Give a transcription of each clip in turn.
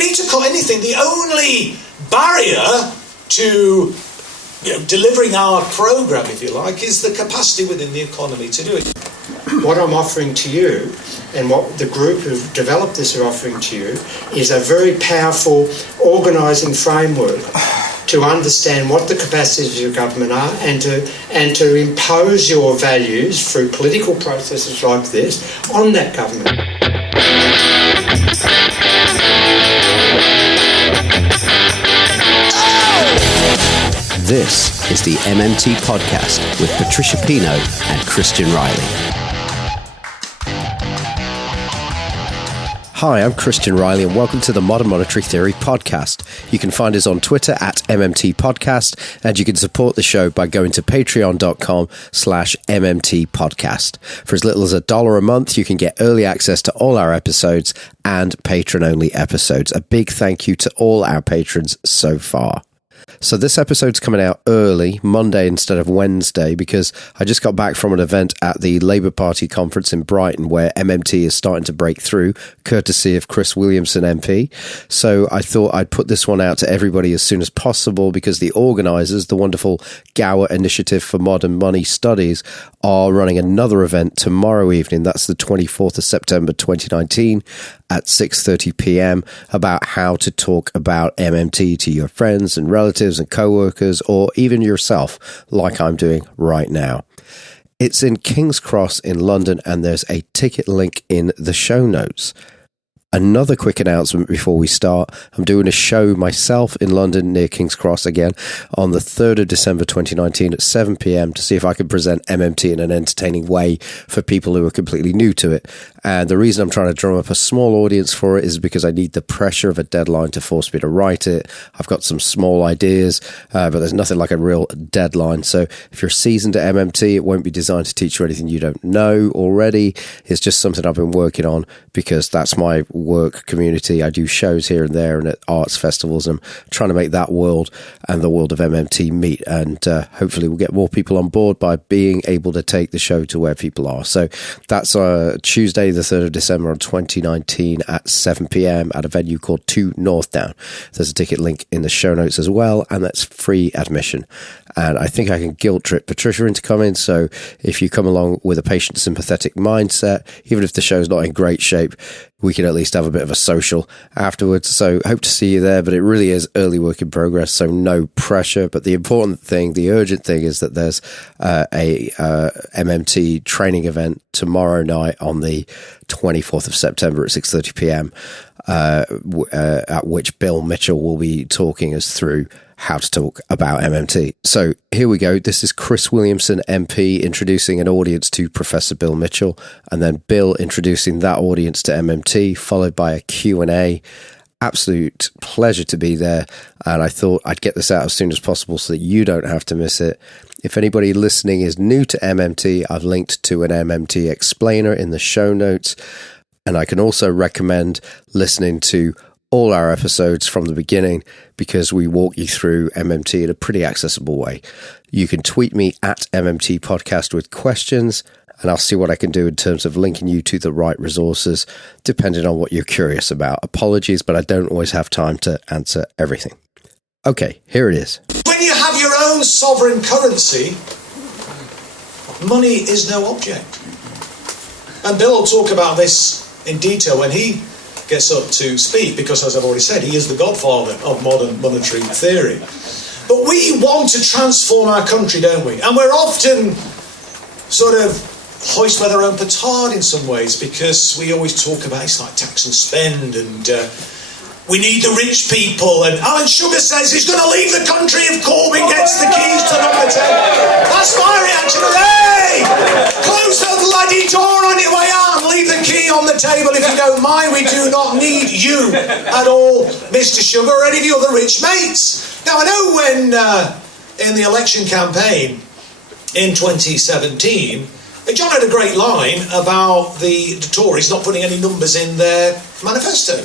need to cut anything. The only barrier to delivering our programme, if you like, is the capacity within the economy to do it. What I'm offering to you, and what the group who've developed this are offering to you, is a very powerful organising framework to understand what the capacities of government are and to impose your values through political processes like this on that government. This is the MMT podcast with Patricia Pino and Christian Riley. Hi, I'm Christian Riley and welcome to the Modern Monetary Theory podcast. You can find us on Twitter at MMT Podcast, and you can support the show by going to patreon.com/MMT Podcast. For as little as $1 a month, you can get early access to all our episodes and patron-only episodes. A big thank you to all our patrons so far. So this episode's coming out early, Monday instead of Wednesday, because I just got back from an event at the Labour Party conference in Brighton where MMT is starting to break through, courtesy of Williamson MP. So I thought I'd put this one out to everybody as soon as possible because the organisers, the wonderful Gower Initiative for Modern Money Studies, are running another event tomorrow evening. That's the 24th of September 2019 at 6:30 p.m. about how to talk about MMT to your friends and relatives and co-workers, or even yourself, like I'm doing right now. It's in King's Cross in London, and there's a ticket link in the show notes. Another quick announcement before we start. I'm doing a show myself in London near King's Cross again on the 3rd of December 2019 at 7 p.m. to see if I can present MMT in an entertaining way for people who are completely new to it. And the reason I'm trying to drum up a small audience for it is because I need the pressure of a deadline to force me to write it. I've got some small ideas, but there's nothing like a real deadline. So if you're seasoned at MMT, it won't be designed to teach you anything you don't know already. It's just something I've been working on because that's my work community. I do shows here and there and at arts festivals. I'm trying to make that world and the world of MMT meet, and hopefully we'll get more people on board by being able to take the show to where people are. So that's Tuesday the 3rd of December 2019 at 7 p.m. at a venue called 2 North Down. There's a ticket link in the show notes as well, and that's free admission. And I think I can guilt trip Patricia into coming, so if you come along with a patient sympathetic mindset, even if the show's not in great shape, we can at least have a bit of a social afterwards. So hope to see you there, but it really is early work in progress, so no pressure. But the important thing, the urgent thing, is that there's a MMT training event tomorrow night on the 24th of September at 6:30 p.m. At which Bill Mitchell will be talking us through how to talk about MMT. So here we go. This is Chris Williamson MP introducing an audience to Professor Bill Mitchell, and then Bill introducing that audience to MMT, followed by a Q&A. Absolute pleasure to be there, and I thought I'd get this out as soon as possible so that you don't have to miss it. If anybody listening is new to MMT, I've linked to an MMT explainer in the show notes, and I can also recommend listening to all our episodes from the beginning because we walk you through MMT in a pretty accessible way. You can tweet me at MMT Podcast with questions, and I'll see what I can do in terms of linking you to the right resources, depending on what you're curious about. Apologies, but I don't always have time to answer everything. Okay, here it is. When you have your own sovereign currency, money is no object. And Bill will talk about this in detail when he gets up to speak, because as I've already said, he is the godfather of modern monetary theory. But we want to transform our country, don't we? And we're often sort of hoist by their own petard in some ways, because we always talk about it's like tax and spend, and we need the rich people, and Alan Sugar says he's going to leave the country if Corbyn gets the keys to number 10. That's my reaction. Hey! Close the bloody door on your way out and leave the key on the table if you don't mind. We do not need you at all, Mr. Sugar, or any of your other rich mates. Now, I know when in the election campaign in 2017, John had a great line about the Tories not putting any numbers in their manifesto,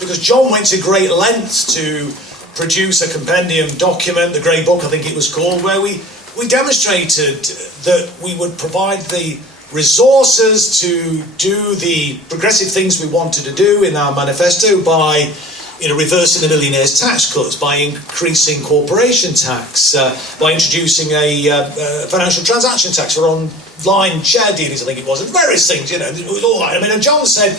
because John went to great lengths to produce a compendium document, the Grey Book I think it was called, where we demonstrated that we would provide the resources to do the progressive things we wanted to do in our manifesto by reversing the millionaires' tax cuts, by increasing corporation tax, by introducing a financial transaction tax for online share dealings, I think it was, and various things, it was all right. I mean, and John said,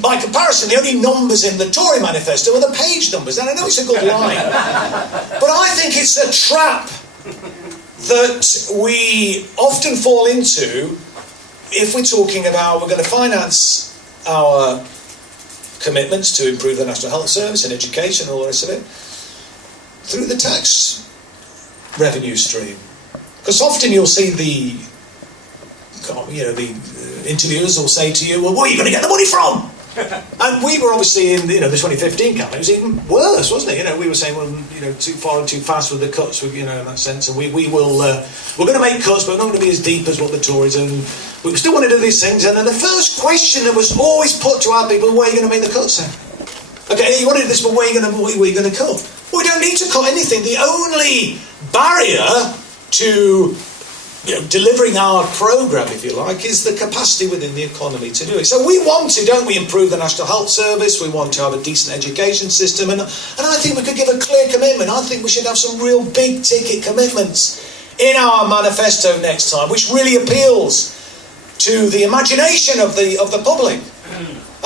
by comparison, the only numbers in the Tory manifesto are the page numbers, and I know it's a good line, but I think it's a trap that we often fall into if we're talking about we're going to finance our commitments to improve the National Health Service and education and all the rest of it through the tax revenue stream. Because often you'll see the interviewers will say to you, well, where are you going to get the money from? And we were obviously in the 2015 campaign. It was even worse, wasn't it? We were saying, well, too far and too fast with the cuts, in that sense. And we're going to make cuts, but we're not going to be as deep as what the Tories. And we still want to do these things. And then the first question that was always put to our people: where are you going to make the cuts then? Okay, you want to do this, but where are you going to cut? Well, we don't need to cut anything. The only barrier to delivering our programme, if you like, is the capacity within the economy to do it. So we want to, don't we, improve the National Health Service, we want to have a decent education system, and I think we could give a clear commitment. I think we should have some real big ticket commitments in our manifesto next time, which really appeals to the imagination of the public.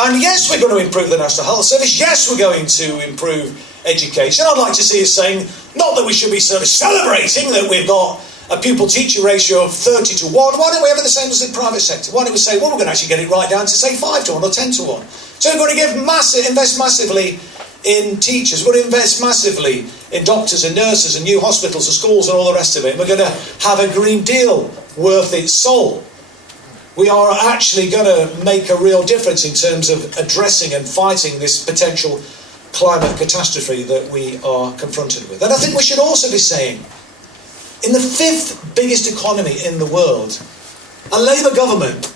And yes, we're going to improve the National Health Service, yes, we're going to improve education. I'd like to see us saying, not that we should be sort of celebrating that we've got a pupil-teacher ratio of 30 to 1, why don't we have it the same as the private sector? Why don't we say, well, we're going to actually get it right down to, say, 5 to 1 or 10 to 1. So we're going to invest massively in teachers, we're going to invest massively in doctors and nurses and new hospitals and schools and all the rest of it. We're going to have a Green Deal worth its salt. We are actually going to make a real difference in terms of addressing and fighting this potential climate catastrophe that we are confronted with. And I think we should also be saying, in the 5th biggest economy in the world, a Labour government,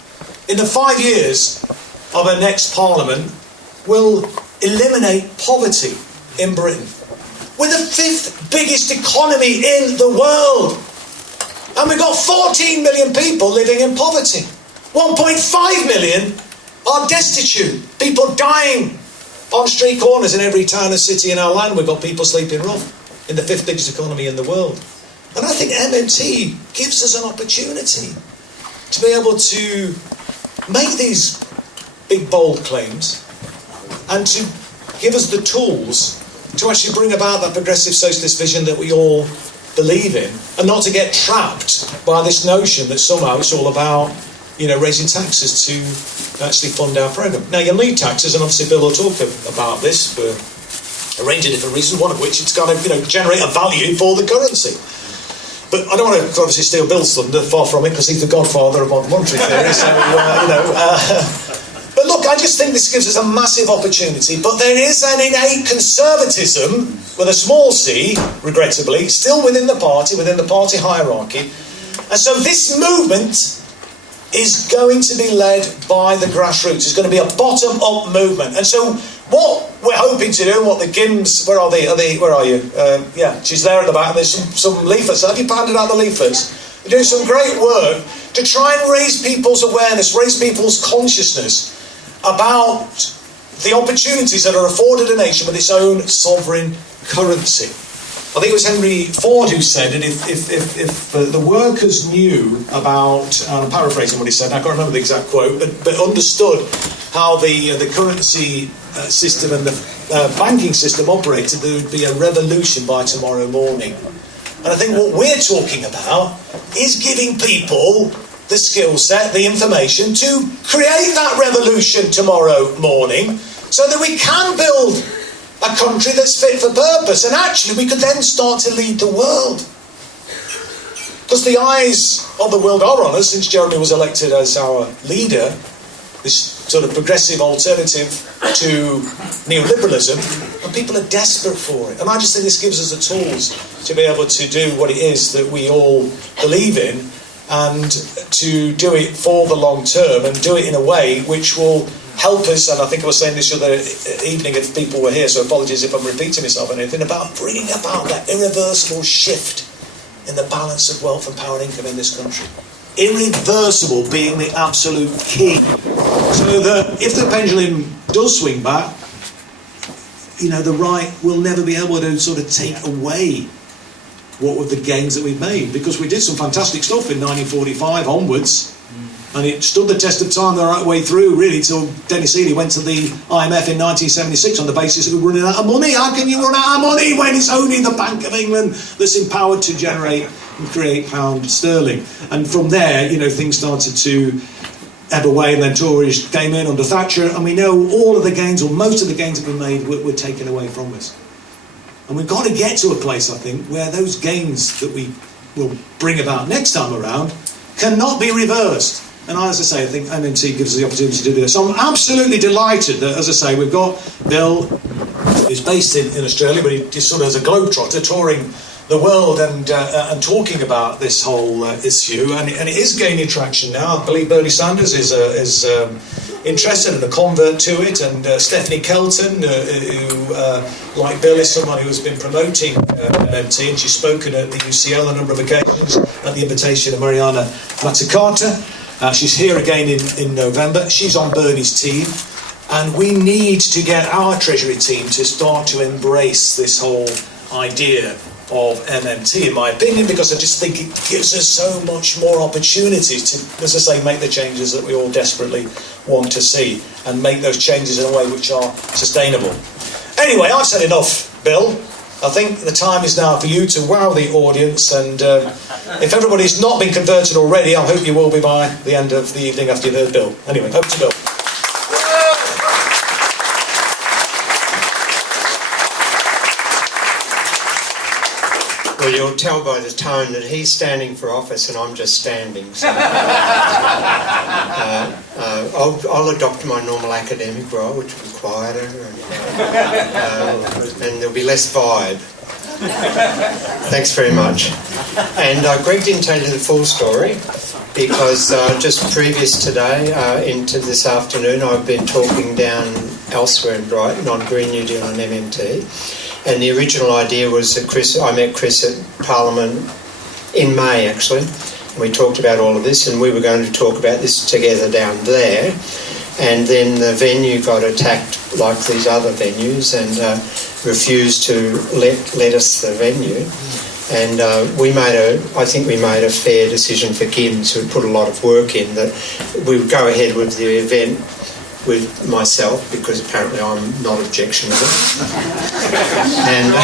in the 5 years of our next Parliament, will eliminate poverty in Britain. We're the 5th biggest economy in the world. And we've got 14 million people living in poverty. 1.5 million are destitute. People dying on street corners in every town and city in our land. We've got people sleeping rough in the 5th biggest economy in the world. And I think MMT gives us an opportunity to be able to make these big, bold claims and to give us the tools to actually bring about that progressive socialist vision that we all believe in, and not to get trapped by this notion that somehow it's all about, raising taxes to actually fund our programme. Now, you need taxes, and obviously Bill will talk about this for a range of different reasons, one of which it's got to generate a value for the currency. But I don't want to obviously steal Bill's thunder, far from it, because he's the godfather of modern monetary theory. So, but look, I just think this gives us a massive opportunity. But there is an innate conservatism, with a small c, regrettably, still within the party hierarchy. And so this movement is going to be led by the grassroots. It's going to be a bottom-up movement. And so what we're hoping to do, and what the Gims, where are you? Yeah, she's there at the back. There's some leaflets. Have you handed out the leaflets? We're doing some great work to try and raise people's awareness, raise people's consciousness about the opportunities that are afforded a nation with its own sovereign currency. I think it was Henry Ford who said that if the workers knew about, and I'm paraphrasing what he said, I can't remember the exact quote, but understood how the currency system and the banking system operated, there would be a revolution by tomorrow morning. And I think what we're talking about is giving people the skill set, the information to create that revolution tomorrow morning, so that we can build a country that's fit for purpose, and actually we could then start to lead the world. Because the eyes of the world are on us since Jeremy was elected as our leader, this sort of progressive alternative to neoliberalism, and people are desperate for it. And I just think this gives us the tools to be able to do what it is that we all believe in, and to do it for the long term, and do it in a way which will help us. And I think I was saying this other evening if people were here, so apologies if I'm repeating myself or anything, about bringing about that irreversible shift in the balance of wealth and power and income in this country. Irreversible being the absolute key. So that if the pendulum does swing back, the right will never be able to sort of take away what were the gains that we've made, because we did some fantastic stuff in 1945 onwards, and it stood the test of time the right way through, really, till Dennis Ely went to the IMF in 1976 on the basis that we're running out of money. How can you run out of money when it's only the Bank of England that's empowered to generate and create pound sterling? And from there, things started to ebb away, and then Tories came in under Thatcher, and we know all of the gains, or most of the gains that we made, were taken away from us. And we've got to get to a place, I think, where those gains that we will bring about next time around cannot be reversed. And as I say, I think MMT gives us the opportunity to do this. So I'm absolutely delighted that, as I say, we've got Bill, who's based in Australia, but he's sort of as a globetrotter, touring the world and talking about this whole issue, and it is gaining traction now. I believe Bernie Sanders is interested and a convert to it, and Stephanie Kelton, who, like Bill, is someone who has been promoting MMT, and she's spoken at the UCL a number of occasions at the invitation of Mariana Mazzucato. She's here again in November. She's on Bernie's team, and we need to get our Treasury team to start to embrace this whole idea of MMT, in my opinion, because I just think it gives us so much more opportunity to, as I say, make the changes that we all desperately want to see, and make those changes in a way which are sustainable. Anyway, I've said enough, Bill. I think the time is now for you to wow the audience, and if everybody's not been converted already, I hope you will be by the end of the evening after you've heard Bill. Anyway, over to Bill. Well, you'll tell by the tone that he's standing for office and I'm just standing. So, I'll adopt my normal academic role, which will be quieter, and there'll be less vibe. Thanks very much. And Greg didn't tell you the full story, because just previous today into this afternoon, I've been talking down elsewhere in Brighton on Green New Deal and MMT. And the original idea was that I met Chris at Parliament in May, actually. And we talked about all of this, and we were going to talk about this together down there. And then the venue got attacked like these other venues, and refused to let us the venue. And I think we made a fair decision for Gims, who put a lot of work in, that we would go ahead with the event with myself, because apparently I'm not objectionable, and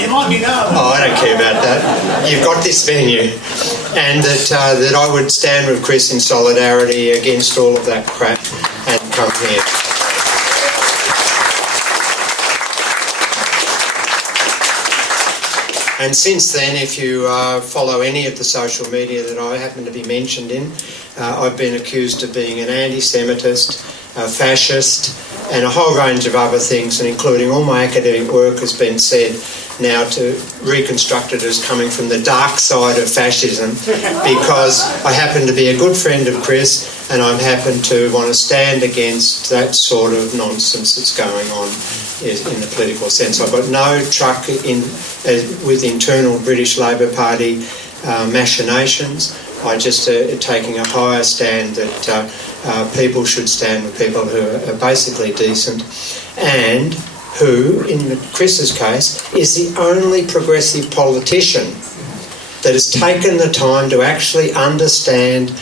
You might be now. Oh, I don't care about that. You've got this venue, and that I would stand with Chris in solidarity against all of that crap and come here. And since then, if you follow any of the social media that I happen to be mentioned in, I've been accused of being an anti-Semitist, a fascist, and a whole range of other things, and including all my academic work has been said now to reconstruct it as coming from the dark side of fascism, because I happen to be a good friend of Chris, and I happen to want to stand against that sort of nonsense that's going on in the political sense. I've got no truck with internal British Labour Party machinations. I just taking a higher stand that people should stand with people who are basically decent, and who, in Chris's case, is the only progressive politician that has taken the time to actually understand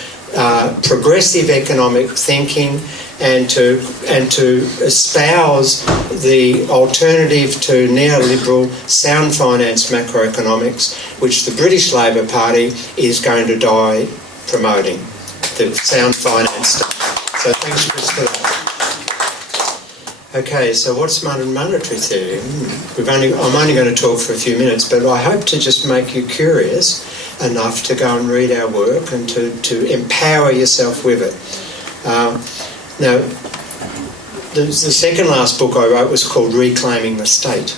progressive economic thinking and to espouse the alternative to neoliberal sound finance macroeconomics, which the British Labour Party is going to die promoting, the sound finance stuff. So thanks, Chris, for that. Okay, so what's monetary theory? I'm only going to talk for a few minutes, but I hope to just make you curious enough to go and read our work and to empower yourself with it. Now, the second last book I wrote was called Reclaiming the State,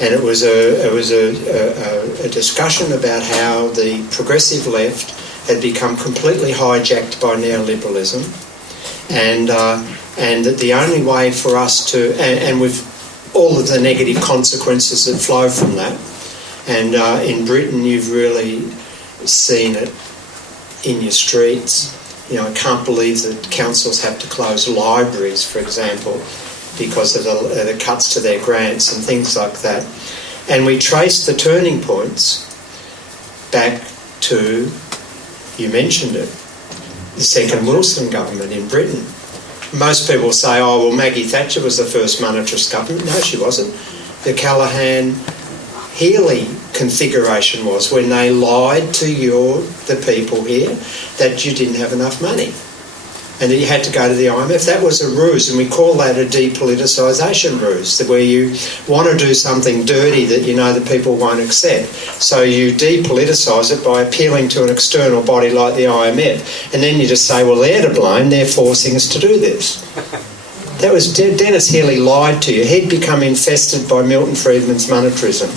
and it was a discussion about how the progressive left had become completely hijacked by neoliberalism, and that the only way for us to, and with all of the negative consequences that flow from that, and in Britain you've really seen it in your streets. I can't believe that councils have to close libraries, for example, because of the cuts to their grants and things like that. And we traced the turning points back to, you mentioned it, the second Wilson government in Britain. Most people say, oh, well, Maggie Thatcher was the first monetarist government. No, she wasn't. The Callaghan-Healey configuration was when they lied to the people here that you didn't have enough money and that you had to go to the IMF. That was a ruse, and we call that a depoliticisation ruse, where you want to do something dirty that you know the people won't accept. So you depoliticise it by appealing to an external body like the IMF, and then you just say, well, they're to blame, they're forcing us to do this. That was Dennis Healey lied to you. He'd become infested by Milton Friedman's monetarism.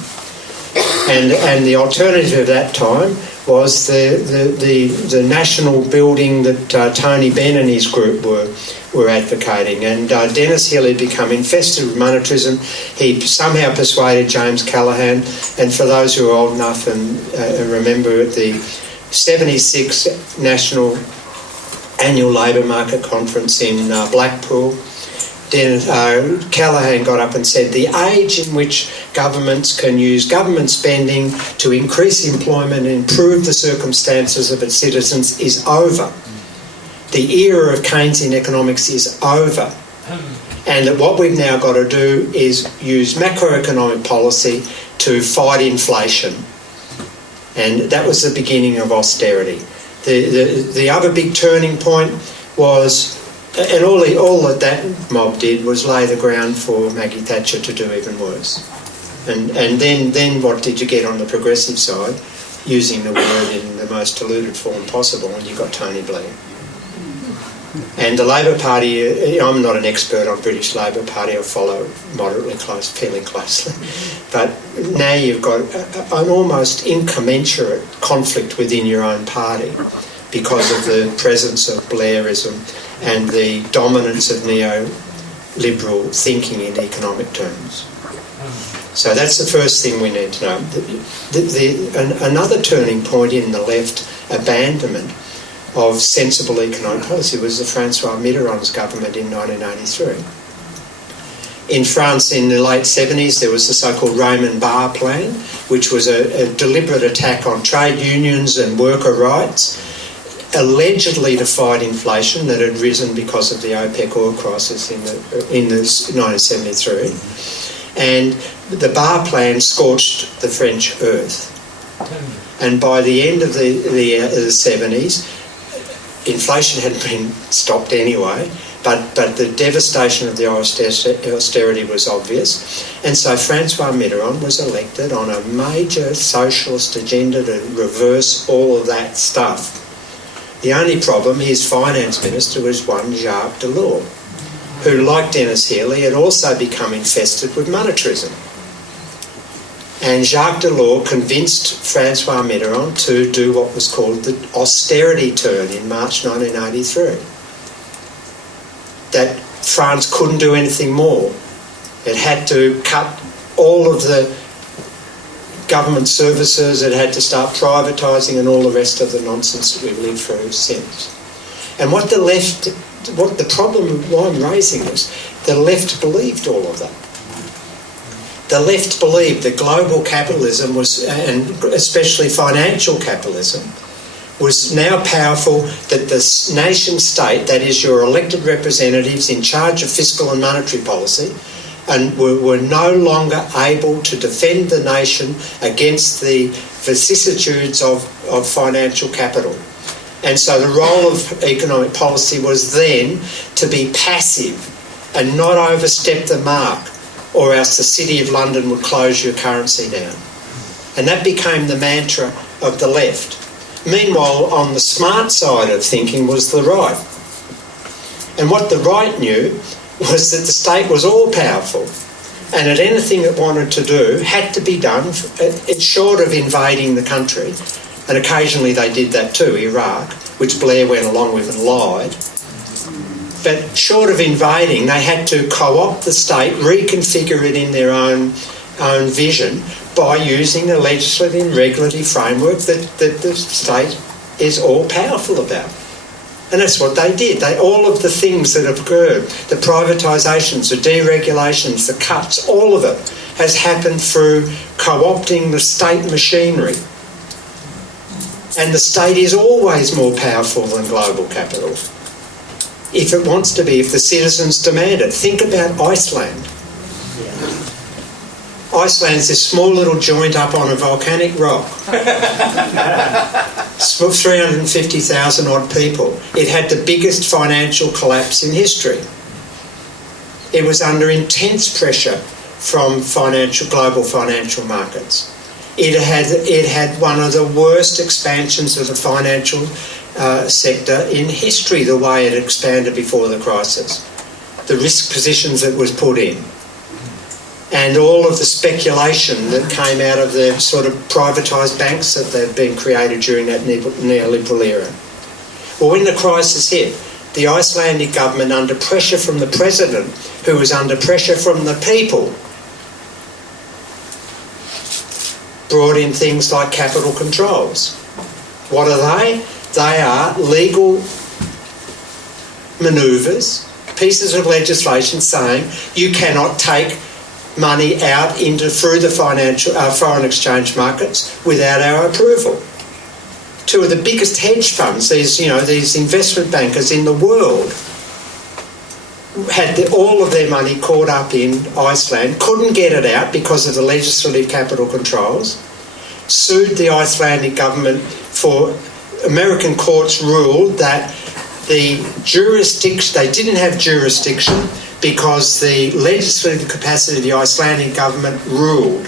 And the alternative at that time was the national building that Tony Benn and his group were advocating. And Dennis Healey had become infested with monetarism. He somehow persuaded James Callaghan. And for those who are old enough and remember at the 76 National Annual Labour Market Conference in Blackpool, Callaghan got up and said the age in which governments can use government spending to increase employment and improve the circumstances of its citizens is over. The era of Keynesian economics is over. And that what we've now got to do is use macroeconomic policy to fight inflation. And that was the beginning of austerity. The other big turning point was, and all that mob did was lay the ground for Maggie Thatcher to do even worse. And then what did you get on the progressive side? Using the word in the most diluted form possible, and you got Tony Blair. And the Labour Party, I'm not an expert on British Labour Party, I follow fairly closely. But now you've got an almost incommensurate conflict within your own party because of the presence of Blairism and the dominance of neoliberal thinking in economic terms. So that's the first thing we need to know. Another turning point in the left abandonment of sensible economic policy was the Francois Mitterrand's government in 1983. In France in the late 70s there was the so-called Raymond Barre plan, which was a deliberate attack on trade unions and worker rights, allegedly to fight inflation that had risen because of the OPEC oil crisis in 1973. And the Barre plan scorched the French earth. And by the end of the 70s, inflation had been stopped anyway, but the devastation of the austerity was obvious. And so Francois Mitterrand was elected on a major socialist agenda to reverse all of that stuff. The only problem, his finance minister was one Jacques Delors, who, like Dennis Healey, had also become infested with monetarism. And Jacques Delors convinced Francois Mitterrand to do what was called the austerity turn in March 1983. That France couldn't do anything more. It had to cut all of the government services, it had to start privatising and all the rest of the nonsense that we've lived through since. And what the problem, why I'm raising this, the left believed all of that. The left believed that global capitalism was, and especially financial capitalism, was now powerful, that the nation state, that is your elected representatives in charge of fiscal and monetary policy, and were no longer able to defend the nation against the vicissitudes of financial capital. And so the role of economic policy was then to be passive and not overstep the mark, or else the City of London would close your currency down. And that became the mantra of the left. Meanwhile, on the smart side of thinking was the right. And what the right knew was that the state was all-powerful, and that anything it wanted to do had to be done short of invading the country. And occasionally they did that too, Iraq, which Blair went along with and lied. But short of invading, they had to co-opt the state, reconfigure it in their own vision by using a legislative and regulatory framework that the state is all-powerful about. And that's what they did. All of the things that have occurred, the privatisations, the deregulations, the cuts, all of it has happened through co-opting the state machinery. And the state is always more powerful than global capital. If it wants to be, if the citizens demand it. Think about Iceland. Iceland's this small little joint up on a volcanic rock. 350,000 odd people. It had the biggest financial collapse in history. It was under intense pressure from global financial markets. It had one of the worst expansions of the financial sector in history, the way it expanded before the crisis. The risk positions it was put in. And all of the speculation that came out of the sort of privatised banks that had been created during that neoliberal era. Well, when the crisis hit, the Icelandic government, under pressure from the president, who was under pressure from the people, brought in things like capital controls. What are they? They are legal manoeuvres, pieces of legislation saying you cannot take money out through the foreign exchange markets without our approval. Two of the biggest hedge funds, these investment bankers in the world, had all of their money caught up in Iceland, couldn't get it out because of the legislative capital controls, sued the Icelandic government for American courts ruled that they didn't have jurisdiction because the legislative capacity of the Icelandic government ruled.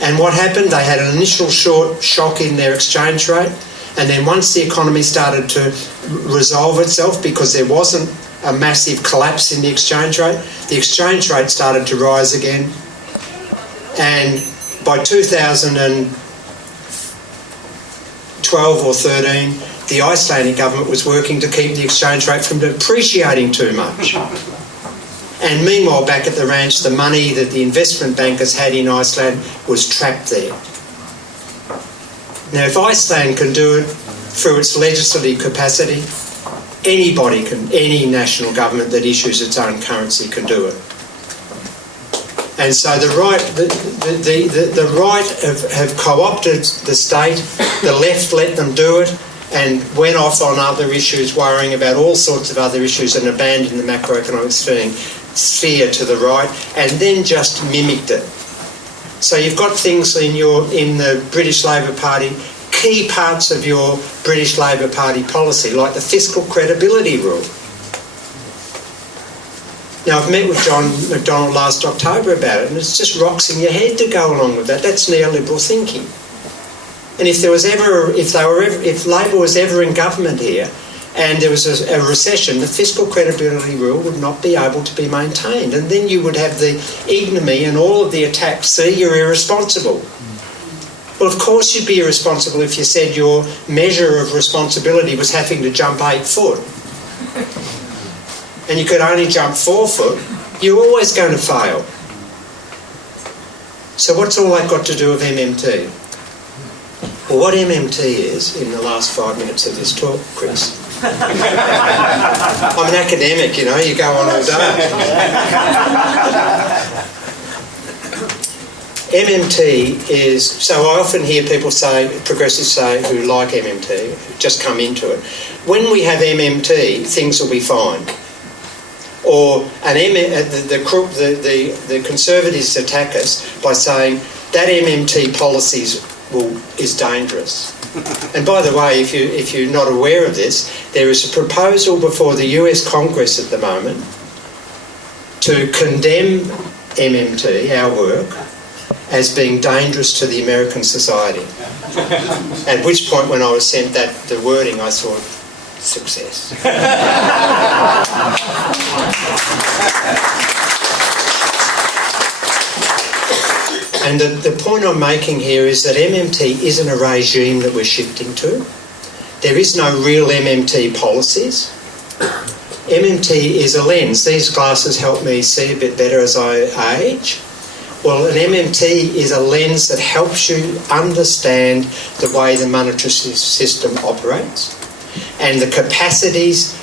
And what happened? They had an initial short shock in their exchange rate, and then once the economy started to resolve itself because there wasn't a massive collapse in the exchange rate started to rise again. And by 2012 or 13, the Icelandic government was working to keep the exchange rate from depreciating too much. And meanwhile, back at the ranch, the money that the investment bankers had in Iceland was trapped there. Now, if Iceland can do it through its legislative capacity, anybody can, any national government that issues its own currency can do it. And so the right have co-opted the state, the left let them do it, and went off on other issues, worrying about all sorts of other issues, and abandoned the macroeconomic sphere to the right, and then just mimicked it. So you've got things in the British Labour Party, key parts of your British Labour Party policy, like the fiscal credibility rule. Now, I've met with John McDonnell last October about it, and it's just rocks in your head to go along with that. That's neoliberal thinking. And if Labor was ever in government here, and there was a recession, the fiscal credibility rule would not be able to be maintained, and then you would have the ignominy and all of the attacks. See, you're irresponsible. Well, of course you'd be irresponsible if you said your measure of responsibility was having to jump 8 foot. And you could only jump 4 foot, you're always going to fail. So what's all that got to do with MMT? Well, what MMT is, in the last 5 minutes of this talk, Chris, I'm an academic, you go on all day. MMT is, so I often hear people say, progressives say, who like MMT, who just come into it, when we have MMT, things will be fine. Or the Conservatives attack us by saying that MMT policy is dangerous. And by the way, if you're not aware of this, there is a proposal before the US Congress at the moment to condemn MMT, our work, as being dangerous to the American society. At which point, when I was sent the wording, I thought, success. And the point I'm making here is that MMT isn't a regime that we're shifting to. There is no real MMT policies. MMT is a lens. These glasses help me see a bit better as I age. Well, an MMT is a lens that helps you understand the way the monetary system operates. and the capacities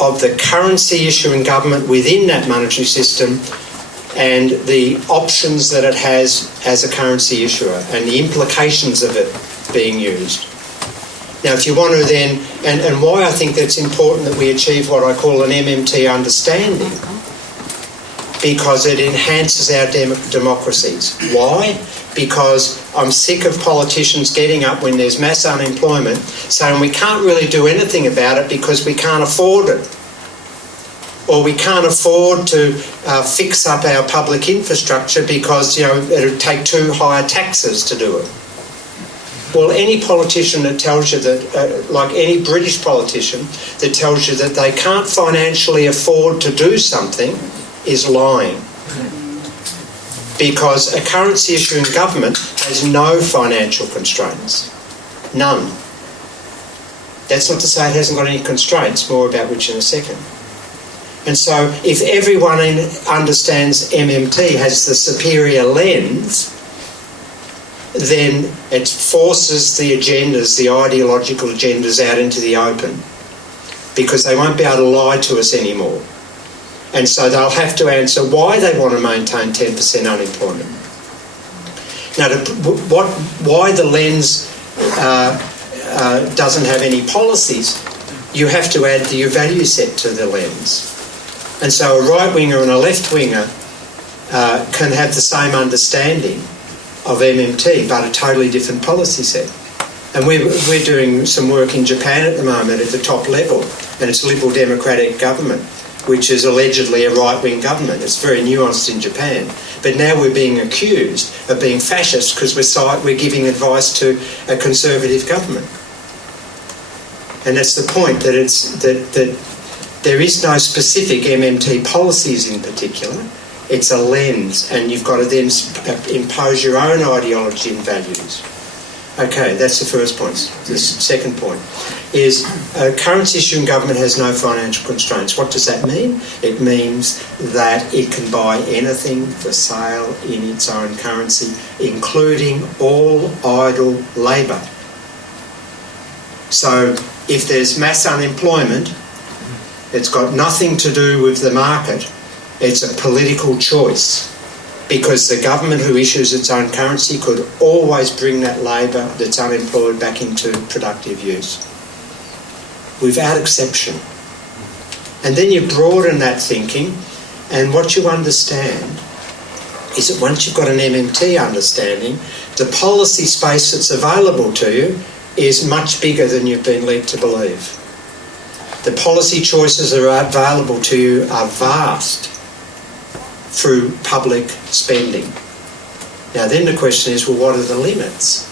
of the currency issuing government within that monetary system and the options that it has as a currency issuer and the implications of it being used. Now, if you want to then, and why I think that's important that we achieve what I call an MMT understanding, because it enhances our democracies. Why? Because I'm sick of politicians getting up when there's mass unemployment saying we can't really do anything about it because we can't afford it. Or we can't afford to fix up our public infrastructure because, you know, it'll take too high taxes to do it. Well, any politician that tells you that, like any British politician that tells you that they can't financially afford to do something is lying. Because a currency issuing government has no financial constraints. None. That's not to say it hasn't got any constraints, more about which in a second. And so if everyone understands MMT has the superior lens, then it forces the agendas, the ideological agendas out into the open, because they won't be able to lie to us anymore. And so they'll have to answer why they want to maintain 10% unemployment. Now, why the lens doesn't have any policies, you have to add your value set to the lens. And so a right-winger and a left-winger can have the same understanding of MMT, but a totally different policy set. And we're doing some work in Japan at the moment at the top level, and it's a Liberal Democratic government, which is allegedly a right-wing government. It's very nuanced in Japan. But now we're being accused of being fascist because we're giving advice to a conservative government. And that's the point, that there is no specific MMT policies in particular. It's a lens, and you've got to then impose your own ideology and values. Okay, that's the first point. The second point is a currency issuing government has no financial constraints. What does that mean? It means that it can buy anything for sale in its own currency, including all idle labour. So if there's mass unemployment, it's got nothing to do with the market. It's a political choice, because the government who issues its own currency could always bring that labour that's unemployed back into productive use, without exception. And then you broaden that thinking, and what you understand is that once you've got an MMT understanding, the policy space that's available to you is much bigger than you've been led to believe. The policy choices that are available to you are vast through public spending. Now then the question is, well, what are the limits?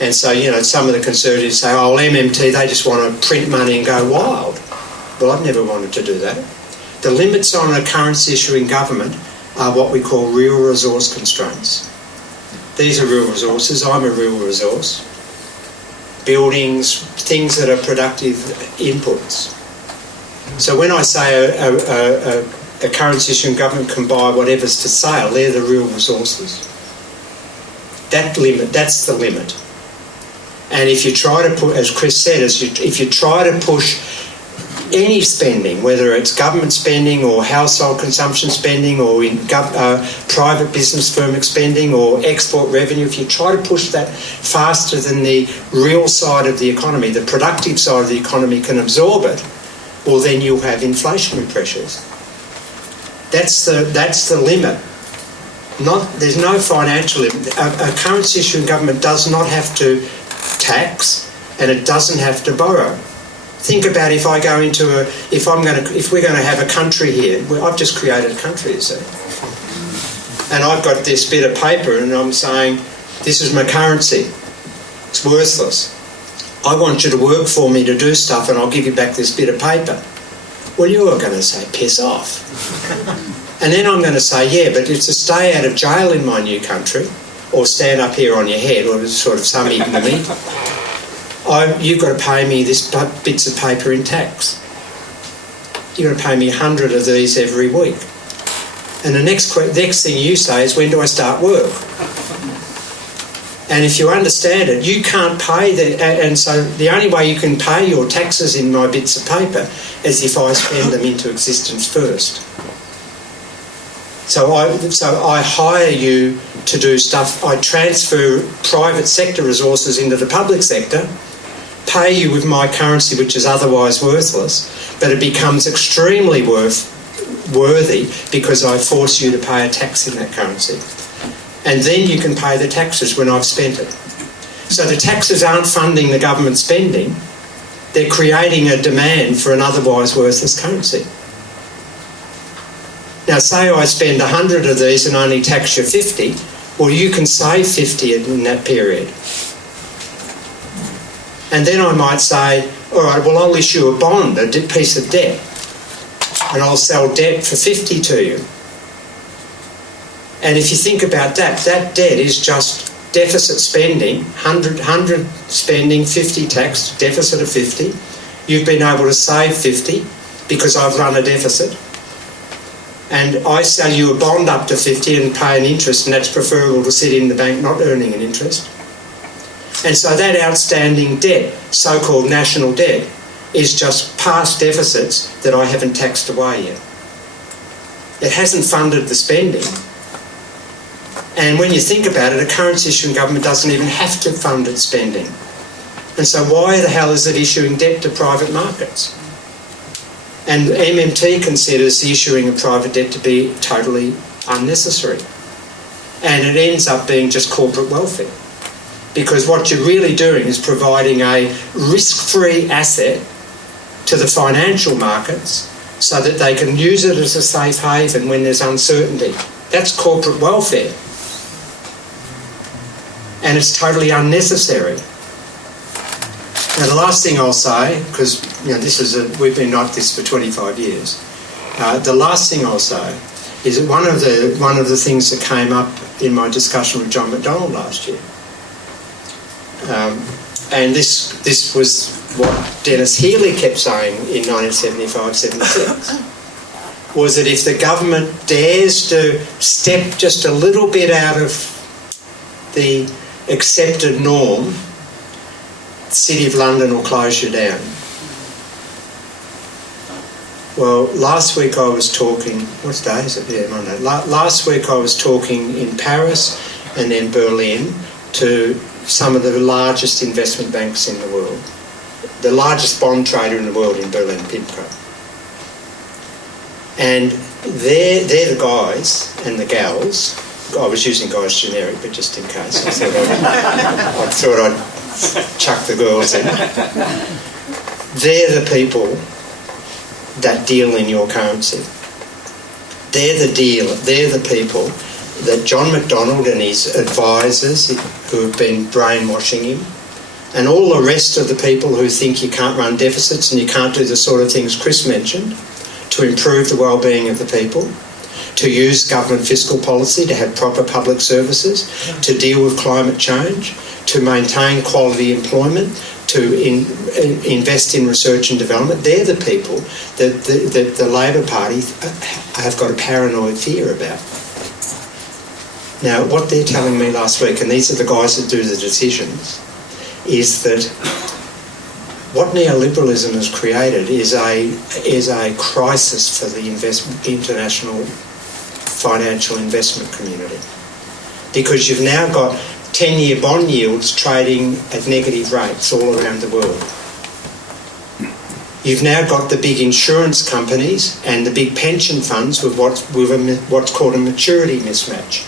And so, you know, some of the Conservatives say, oh, MMT, they just want to print money and go wild. Well, I've never wanted to do that. The limits on a currency issuing government are what we call real resource constraints. These are real resources. I'm a real resource. Buildings, things that are productive inputs. So when I say a currency issuing government can buy whatever's for sale, they're the real resources. That's the limit. And if you try to put, as Chris said, if you try to push any spending, whether it's government spending or household consumption spending or in private business firm spending or export revenue, if you try to push that faster than the real side of the economy, the productive side of the economy can absorb it, well, then you'll have inflationary pressures. That's the limit. There's no financial limit. A currency issuing government does not have to tax, and it doesn't have to borrow. Think about if we're going to have a country here. I've just created a country, you see, and I've got this bit of paper, and I'm saying, this is my currency. It's worthless. I want you to work for me to do stuff, and I'll give you back this bit of paper. Well, you are going to say, piss off. And then I'm going to say, yeah, but it's to stay out of jail in my new country, or stand up here on your head, or sort of some ignominy. You've got to pay me this bits of paper in tax. You've got to pay me 100 of these every week. And the next thing you say is, when do I start work? And if you understand it, you can't pay and so the only way you can pay your taxes in my bits of paper is if I spend them into existence first. So I hire you to do stuff. I transfer private sector resources into the public sector, pay you with my currency, which is otherwise worthless, but it becomes extremely worthy because I force you to pay a tax in that currency. And then you can pay the taxes when I've spent it. So the taxes aren't funding the government spending, they're creating a demand for an otherwise worthless currency. Now say I spend 100 of these and only tax you 50, well you can save 50 in that period. And then I might say, all right, well I'll issue a bond, a piece of debt, and I'll sell debt for 50 to you. And if you think about that, that debt is just deficit spending, 100 spending, 50 tax, deficit of 50. You've been able to save 50 because I've run a deficit. And I sell you a bond up to 50 and pay an interest, and that's preferable to sit in the bank not earning an interest. And so that outstanding debt, so-called national debt, is just past deficits that I haven't taxed away yet. It hasn't funded the spending. And when you think about it, a currency issuing government doesn't even have to fund its spending. And so why the hell is it issuing debt to private markets? And MMT considers the issuing of private debt to be totally unnecessary. And it ends up being just corporate welfare. Because what you're really doing is providing a risk-free asset to the financial markets so that they can use it as a safe haven when there's uncertainty. That's corporate welfare. And it's totally unnecessary. Now the last thing I'll say, because we've been like this for 25 years, the last thing I'll say is that one of the things that came up in my discussion with John McDonnell last year, and this was what Dennis Healy kept saying in 1975-76, was that if the government dares to step just a little bit out of the accepted norm, the City of London will close you down. Well, last week I was talking, what day is it? Yeah, Monday. Last week I was talking in Paris and then Berlin to some of the largest investment banks in the world. The largest bond trader in the world in Berlin, PIMCO. And they're the guys and the gals. I was using guys generic, but just in case. I thought I'd chuck the girls in. They're the people that deal in your currency. They're the people that John McDonnell and his advisors who have been brainwashing him, and all the rest of the people who think you can't run deficits and you can't do the sort of things Chris mentioned to improve the well-being of the people, to use government fiscal policy to have proper public services, to deal with climate change, to maintain quality employment, to invest in research and development. They're the people that the Labour Party have got a paranoid fear about. Now, what they're telling me last week, and these are the guys that do the decisions, is that what neoliberalism has created is a crisis for the international financial investment community, because you've now got 10-year bond yields trading at negative rates all around the world. You've now got the big insurance companies and the big pension funds with what's called a maturity mismatch.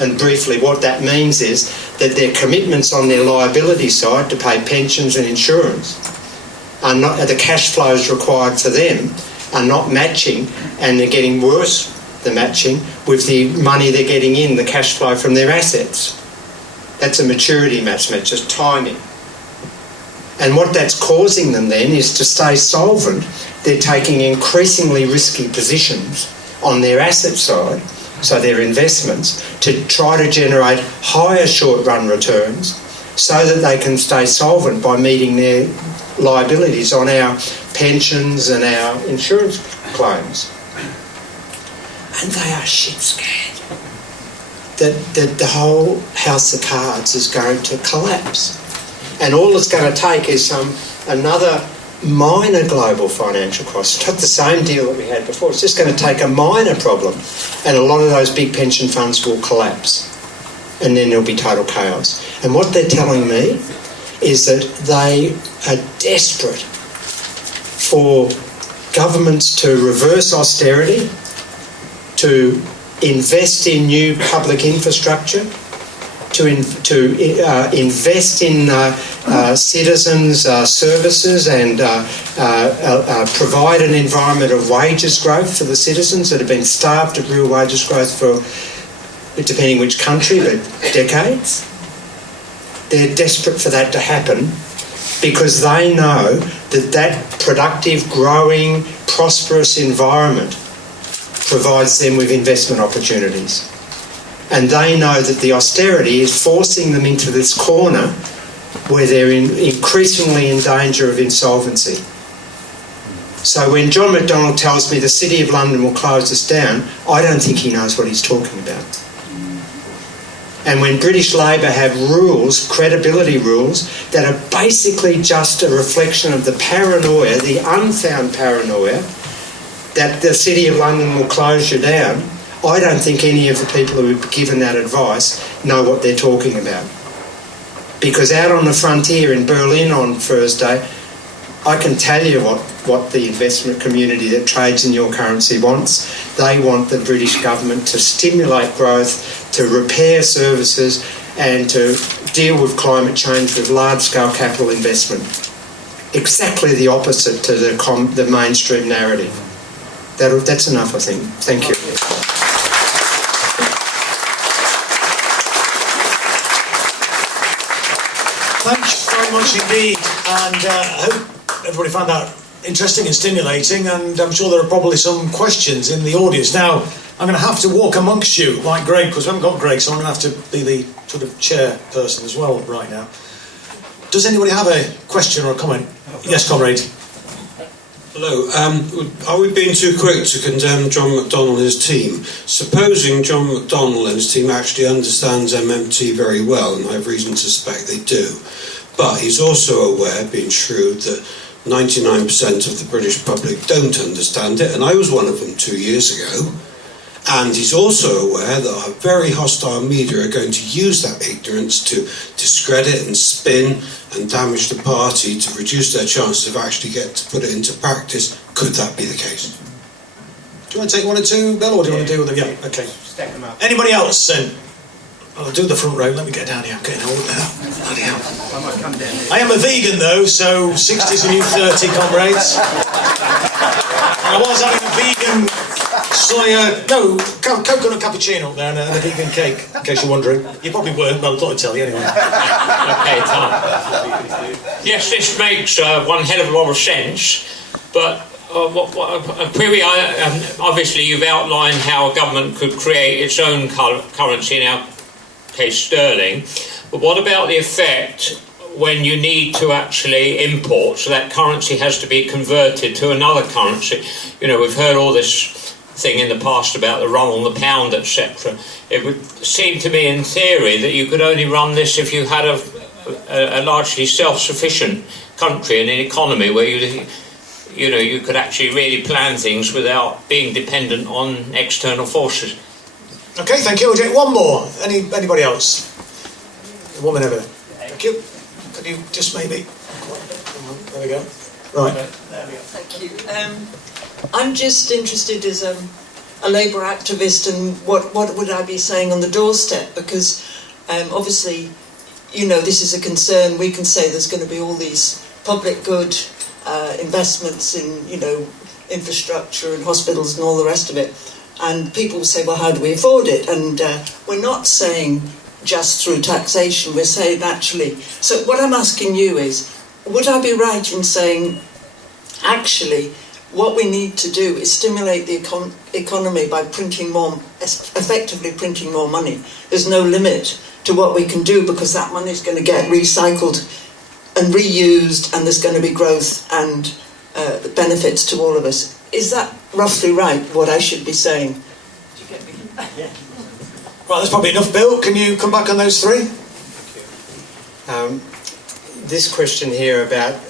And briefly, what that means is that their commitments on their liability side to pay pensions and insurance are not, the cash flows required for them are not matching, and they're getting worse, the matching, with the money they're getting in, the cash flow from their assets. That's a maturity mismatch, just timing. And what that's causing them then is to stay solvent, they're taking increasingly risky positions on their asset side, so their investments, to try to generate higher short-run returns so that they can stay solvent by meeting their liabilities on our pensions and our insurance claims. And they are shit scared. that the whole house of cards is going to collapse. And all it's going to take is another minor global financial crisis. It's not the same deal that we had before. It's just going to take a minor problem, and a lot of those big pension funds will collapse, and then there'll be total chaos. And what they're telling me is that they are desperate for governments to reverse austerity, to invest in new public infrastructure, to invest in citizens' services and provide an environment of wages growth for the citizens that have been starved of real wages growth for, depending which country, but decades. They're desperate for that to happen because they know that that productive, growing, prosperous environment provides them with investment opportunities. And they know that the austerity is forcing them into this corner where they're increasingly in danger of insolvency. So when John McDonnell tells me the City of London will close us down, I don't think he knows what he's talking about. And when British Labour have rules, credibility rules, that are basically just a reflection of the paranoia, the unfound paranoia, that the City of London will close you down, I don't think any of the people who have given that advice know what they're talking about. Because out on the frontier in Berlin on Thursday, I can tell you what the investment community that trades in your currency wants. They want the British government to stimulate growth, to repair services, and to deal with climate change with large-scale capital investment. Exactly the opposite to the mainstream narrative. That's enough, I think. Thank you. Thanks very much indeed, and I hope everybody found that interesting and stimulating, and I'm sure there are probably some questions in the audience. Now, I'm going to have to walk amongst you like Greg, because we haven't got Greg, so I'm going to have to be the sort of chairperson as well right now. Does anybody have a question or a comment? Yes, comrade. Hello. Are we being too quick to condemn John McDonnell and his team? Supposing John McDonnell and his team actually understands MMT very well, and I have reason to suspect they do, but he's also aware, being shrewd, that 99% of the British public don't understand it, and I was one of them 2 years ago. And he's also aware that our very hostile media are going to use that ignorance to discredit and spin and damage the party to reduce their chances of actually get to put it into practice. Could that be the case? Do you want to take one or two, Bill, or do you want to deal with them? Yeah, okay. Stack them up. Anybody else then? I'll do the front row. Let me get down here. I'm getting old now. Bloody hell. I might come down here. I am a vegan though, so 60's a new 30, comrades. And I was having a vegan coconut cappuccino there and a vegan cake, in case you're wondering. You probably weren't, but I thought I'd tell you anyway. Okay, Tom. Yes, this makes one hell of a lot of sense, but a query, obviously you've outlined how a government could create its own currency, in our case sterling, but what about the effect when you need to actually import, so that currency has to be converted to another currency? You know, we've heard all this thing in the past about the run on the pound, etc. It would seem to me in theory that you could only run this if you had a largely self-sufficient country and an economy where you could actually really plan things without being dependent on external forces. Okay, thank you. We'll take one more. Anybody else? One minute over there. Thank you. Could you just maybe... There we go. Right. There we go. Thank you. I'm just interested as a Labour activist, and what would I be saying on the doorstep? Because obviously, this is a concern. We can say there's going to be all these public good investments in, infrastructure and hospitals and all the rest of it. And people will say, well, how do we afford it? And we're not saying just through taxation, we're saying actually. So what I'm asking you is, would I be right in saying, actually, what we need to do is stimulate the economy by effectively printing more money? There's no limit to what we can do because that money is going to get recycled and reused, and there's going to be growth and benefits to all of us. Is that roughly right, what I should be saying? Do you get me? Yeah. Right, that's probably enough. Bill, can you come back on those three? This question here about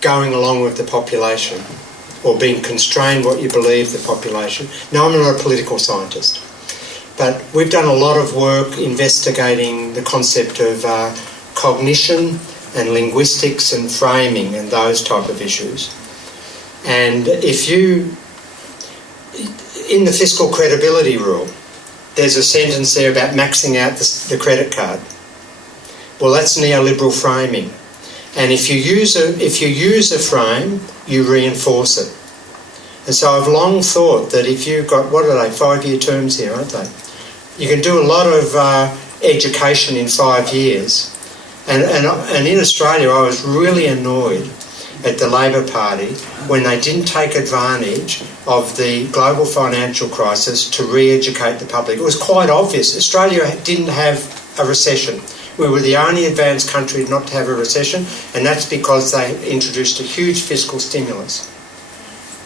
going along with the population or being constrained what you believe the population. Now, I'm not a political scientist, but we've done a lot of work investigating the concept of cognition and linguistics and framing and those type of issues. And if you, in the fiscal credibility rule, there's a sentence there about maxing out the credit card. Well, that's neoliberal framing. And if you use a frame, you reinforce it. And so I've long thought that if you've got, what are they, 5-year terms here, aren't they? You can do a lot of education in 5 years. And in Australia, I was really annoyed at the Labour Party when they didn't take advantage of the global financial crisis to re-educate the public. It was quite obvious. Australia didn't have a recession. We were the only advanced country not to have a recession, and that's because they introduced a huge fiscal stimulus.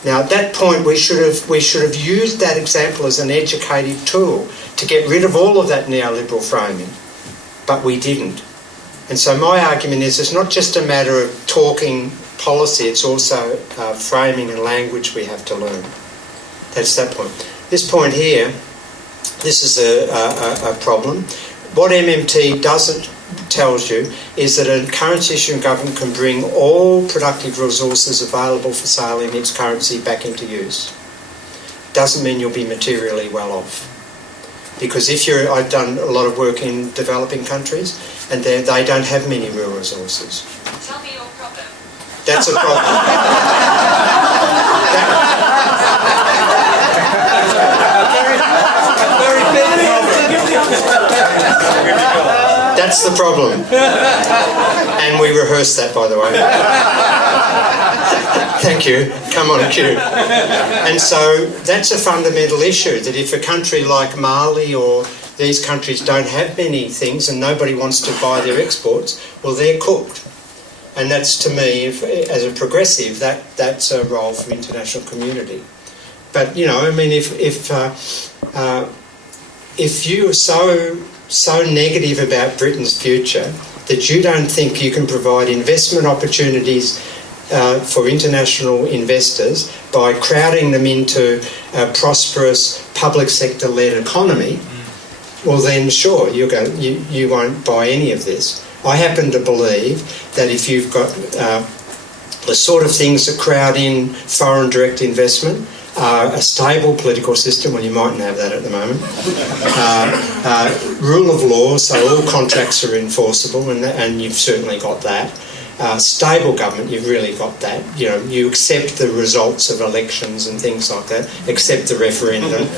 Now, at that point, we should have used that example as an educative tool to get rid of all of that neoliberal framing, but we didn't. And so my argument is it's not just a matter of talking policy, it's also framing and language we have to learn. That's that point. This point here, this is a problem. What MMT tells you is that a currency issuing government can bring all productive resources available for sale in its currency back into use. Doesn't mean you'll be materially well off. Because I've done a lot of work in developing countries, and they don't have many real resources. Tell me your problem. That's a problem. That's the problem. And we rehearsed that, by the way. Thank you. Come on cue. And so that's a fundamental issue, that if a country like Mali or these countries don't have many things and nobody wants to buy their exports, well, they're cooked. And that's, to me, as a progressive, that's a role for international community. But, you know, I mean, if you're so negative about Britain's future that you don't think you can provide investment opportunities for international investors by crowding them into a prosperous public sector-led economy, well then sure, you won't buy any of this. I happen to believe that if you've got the sort of things that crowd in foreign direct investment, a stable political system, well, you mightn't have that at the moment. Rule of law, so all contracts are enforceable, and you've certainly got that. Stable government, you've really got that. You know, you accept the results of elections and things like that, accept the referendum.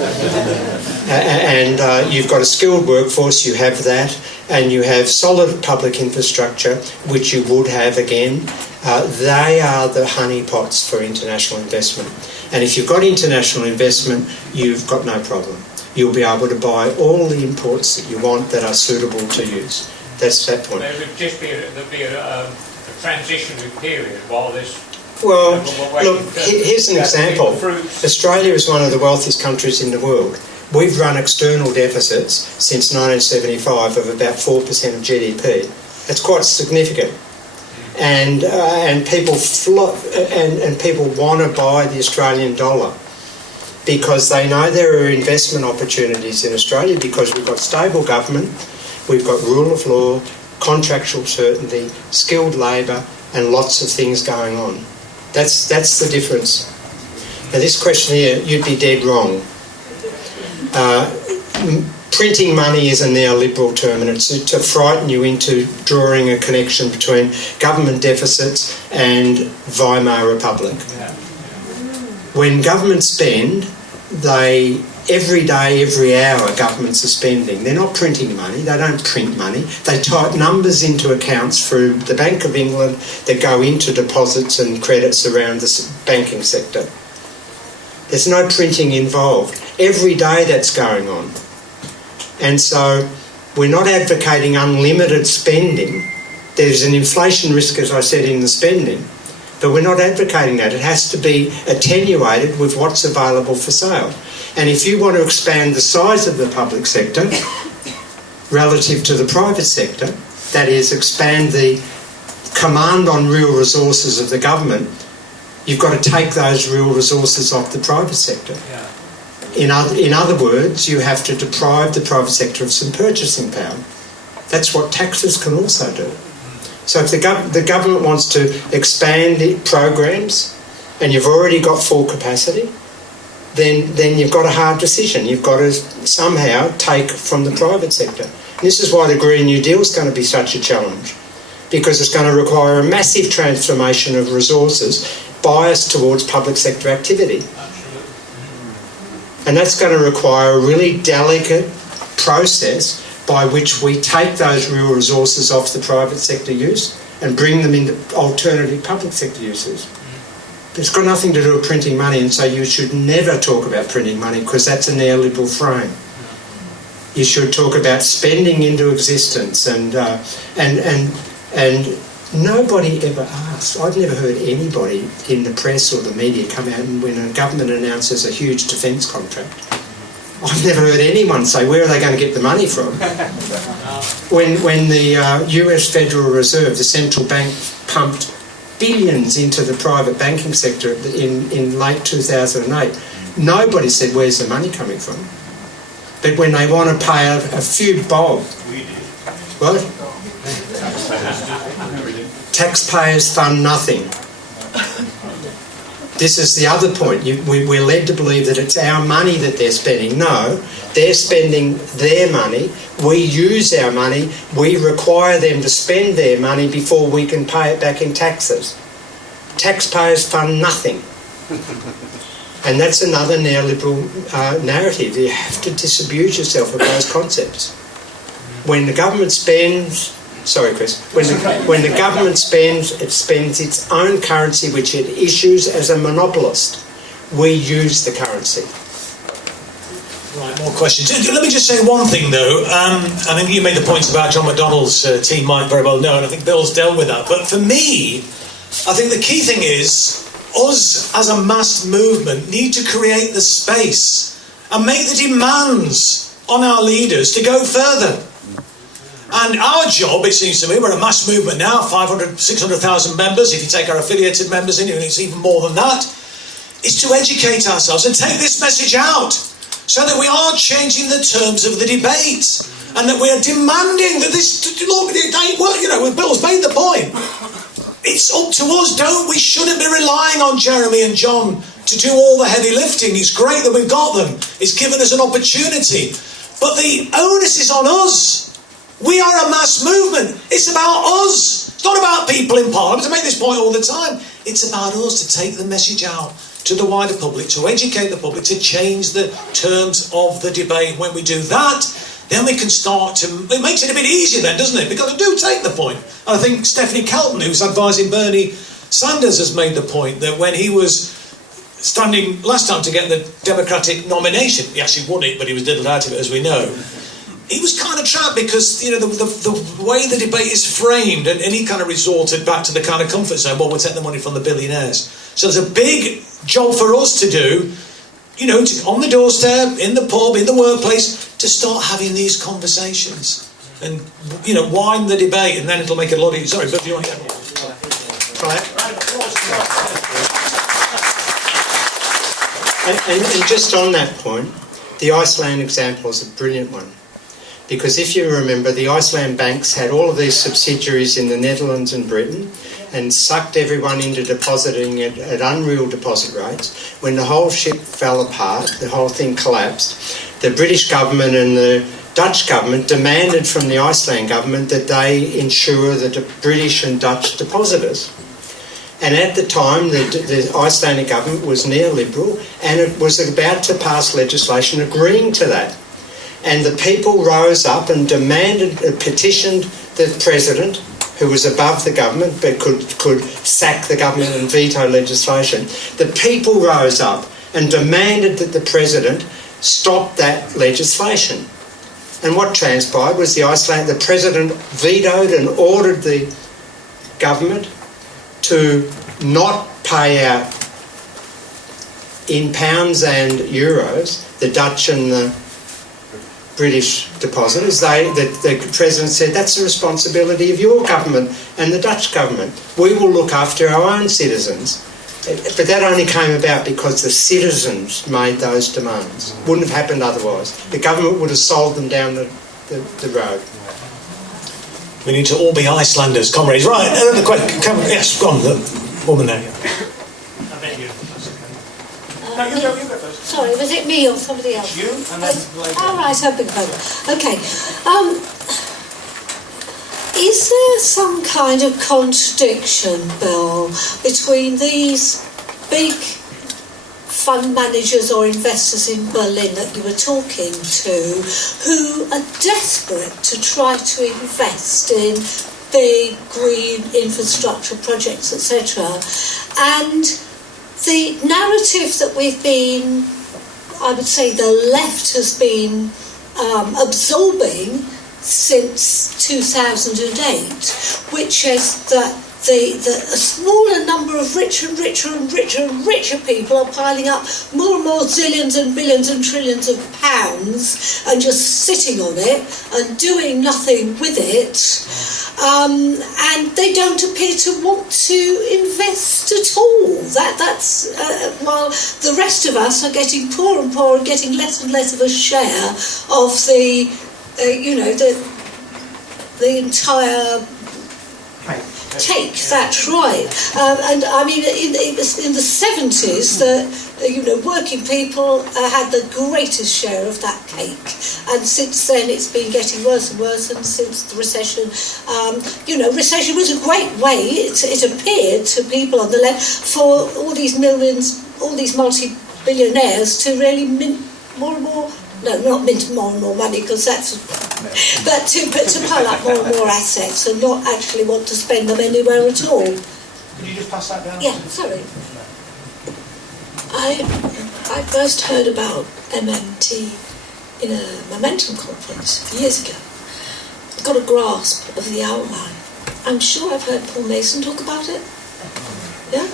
And you've got a skilled workforce, you have that, and you have solid public infrastructure, which you would have again. They are the honeypots for international investment. And if you've got international investment, you've got no problem. You'll be able to buy all the imports that you want that are suitable to use. That's that point. There would just be a transitionary period while this... Well, look, here's an example. Australia is one of the wealthiest countries in the world. We've run external deficits since 1975 of about 4% of GDP. That's quite significant. And people people want to buy the Australian dollar because they know there are investment opportunities in Australia because we've got stable government, we've got rule of law, contractual certainty, skilled labour, and lots of things going on. That's the difference. Now this question here, you'd be dead wrong. Printing money is a neoliberal term, and it's to frighten you into drawing a connection between government deficits and Weimar Republic. When governments spend, every day, every hour, governments are spending. They're not printing money. They don't print money. They type numbers into accounts through the Bank of England that go into deposits and credits around the banking sector. There's no printing involved. Every day that's going on. And so we're not advocating unlimited spending. There's an inflation risk, as I said, in the spending. But we're not advocating that. It has to be attenuated with what's available for sale. And if you want to expand the size of the public sector relative to the private sector, that is, expand the command on real resources of the government, you've got to take those real resources off the private sector. In other words, you have to deprive the private sector of some purchasing power. That's what taxes can also do. So if the government wants to expand the programs and you've already got full capacity, then you've got a hard decision. You've got to somehow take from the private sector. And this is why the Green New Deal is going to be such a challenge, because it's going to require a massive transformation of resources biased towards public sector activity. And that's going to require a really delicate process by which we take those real resources off the private sector use and bring them into alternative public sector uses. It's got nothing to do with printing money, and so you should never talk about printing money because that's a neoliberal frame. You should talk about spending into existence, and nobody ever asks. I've never heard anybody in the press or the media come out and when a government announces a huge defence contract, I've never heard anyone say, where are they going to get the money from? When the US Federal Reserve, the central bank, pumped billions into the private banking sector in late 2008, nobody said, where's the money coming from? But when they want to pay a few bob, what? Taxpayers fund nothing. This is the other point. We're led to believe that it's our money that they're spending. No, they're spending their money. We use our money. We require them to spend their money before we can pay it back in taxes. Taxpayers fund nothing. And that's another neoliberal narrative. You have to disabuse yourself of those concepts. When the government spends... Sorry, Chris. When the government spends, it spends its own currency, which it issues as a monopolist. We use the currency. Right, more questions. Let me just say one thing, though. I think you made the points about John McDonnell's team might very well know, and I think Bill's dealt with that. But for me, I think the key thing is us as a mass movement need to create the space and make the demands on our leaders to go further. And our job, it seems to me, we're a mass movement now, 500, 600,000 members. If you take our affiliated members in, it's even more than that, is to educate ourselves and take this message out so that we are changing the terms of the debate and that we are demanding that this, look, Bill's made the point. It's up to us, we shouldn't be relying on Jeremy and John to do all the heavy lifting. It's great that we've got them. It's given us an opportunity. But the onus is on us. We are a mass movement. It's about us. It's not about people in Parliament. I make this point all the time. It's about us to take the message out to the wider public, to educate the public, to change the terms of the debate. When we do that, then we can start to... It makes it a bit easier then, doesn't it? Because I do take the point. And I think Stephanie Kelton, who's advising Bernie Sanders, has made the point that when he was standing last time to get the Democratic nomination, he actually won it, but he was diddled out of it, as we know. He was kind of trapped because, the way the debate is framed, and he kind of resorted back to the kind of comfort zone, well, we'll take the money from the billionaires. So there's a big job for us to do, on the doorstep, in the pub, in the workplace, to start having these conversations and, widen the debate, and then it'll make it a lot easier. Sorry, but do you want to get And just on that point, the Iceland example is a brilliant one. Because if you remember, the Iceland banks had all of these subsidiaries in the Netherlands and Britain and sucked everyone into depositing at unreal deposit rates. When the whole ship fell apart, the whole thing collapsed, the British government and the Dutch government demanded from the Iceland government that they insure the British and Dutch depositors. And at the time, the Icelandic government was neoliberal and it was about to pass legislation agreeing to that. And the people rose up and petitioned the president, who was above the government but could sack the government and veto legislation. The people rose up and demanded that the president stop that legislation. And what transpired was the president vetoed and ordered the government to not pay out in pounds and euros, the Dutch and the British depositors, the President said, that's the responsibility of your government and the Dutch government. We will look after our own citizens. But that only came about because the citizens made those demands. Wouldn't have happened otherwise. The government would have sold them down the road. We need to all be Icelanders, comrades. Right, the question. Yes, go on, the woman there. No, you go first. Sorry, was it me or somebody else? You, and then later. All right, I beg pardon. Okay. Is there some kind of contradiction, Bill, between these big fund managers or investors in Berlin that you were talking to, who are desperate to try to invest in big green infrastructure projects, etc., and the narrative that we've been, I would say the left has been absorbing since 2008, which is that a smaller number of richer and richer and richer and richer people are piling up more and more zillions and billions and trillions of pounds and just sitting on it and doing nothing with it, and they don't appear to want to invest at all. That's while the rest of us are getting poorer and poorer and getting less and less of a share of the entire take. That's right. And I mean, in the 70s, working people had the greatest share of that cake, and since then it's been getting worse and worse. And since the recession, recession was a great way. It appeared to people on the left for all these millions, all these multi-billionaires to really mint more and more. No, not mint more and more money, because that's... But to pile up more and more assets and not actually want to spend them anywhere at all. Could you just pass that down? Yeah, sorry. I first heard about MMT in a Momentum conference years ago. I got a grasp of the outline. I'm sure I've heard Paul Mason talk about it. Yeah?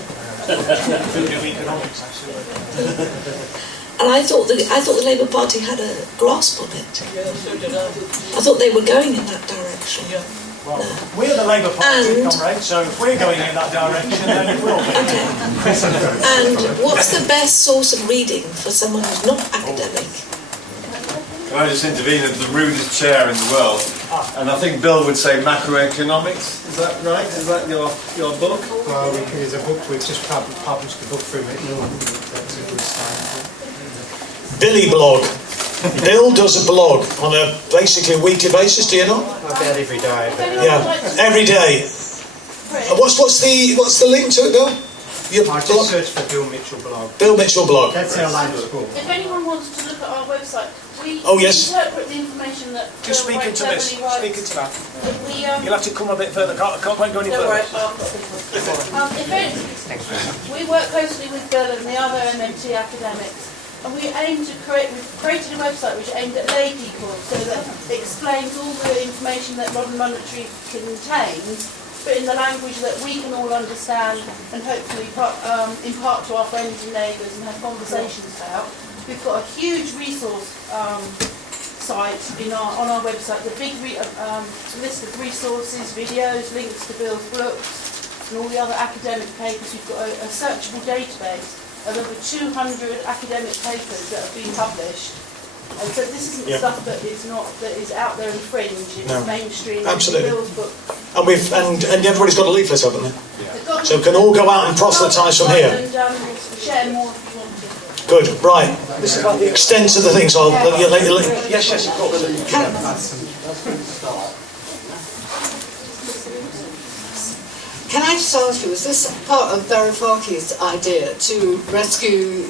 Economics, actually. And I thought the Labour Party had a grasp on it. Yeah, so did I. I thought they were going in that direction. Yeah. Well, we're the Labour Party, comrade, so if we're going in that direction, then it will be. Okay. And what's the best source of reading for someone who's not academic? Can I just intervene as the rudest chair in the world? And I think Bill would say macroeconomics. Is that right? Is that your book? Well, there's a book, we've just published a book from it. That's a good start. Billy blog. Bill does a blog on a basically weekly basis. Do you know? About every day. Yeah, every day. What's the link to it, Bill? Your I blog? just searched for Bill Mitchell blog. Bill Mitchell blog. That's our latest book. If anyone wants to look at our website, we interpret the information that Just speak into this. Speak into that. You'll have to come a bit further. Can't quite go any further. We work closely with Bill and the other MMT academics, and we've created a website which aimed at lay people, so that it explains all the information that modern monetary contains, but in the language that we can all understand and hopefully impart to our friends and neighbours and have conversations about. We've got a huge resource site on our website, the big list of resources, videos, links to Bill's books and all the other academic papers. We've got a searchable database of over 200 academic papers that have been published. And so this isn't stuff that is out there in fringe, it's mainstream. Absolutely. Bill's book. And everybody's got a leaflet, haven't they? Yeah. So can all go out and proselytise from here. And share more if you want to. Good, right. Extend to the things. Yes, of course. Can I just ask you, was this part of Varoufakis' idea to rescue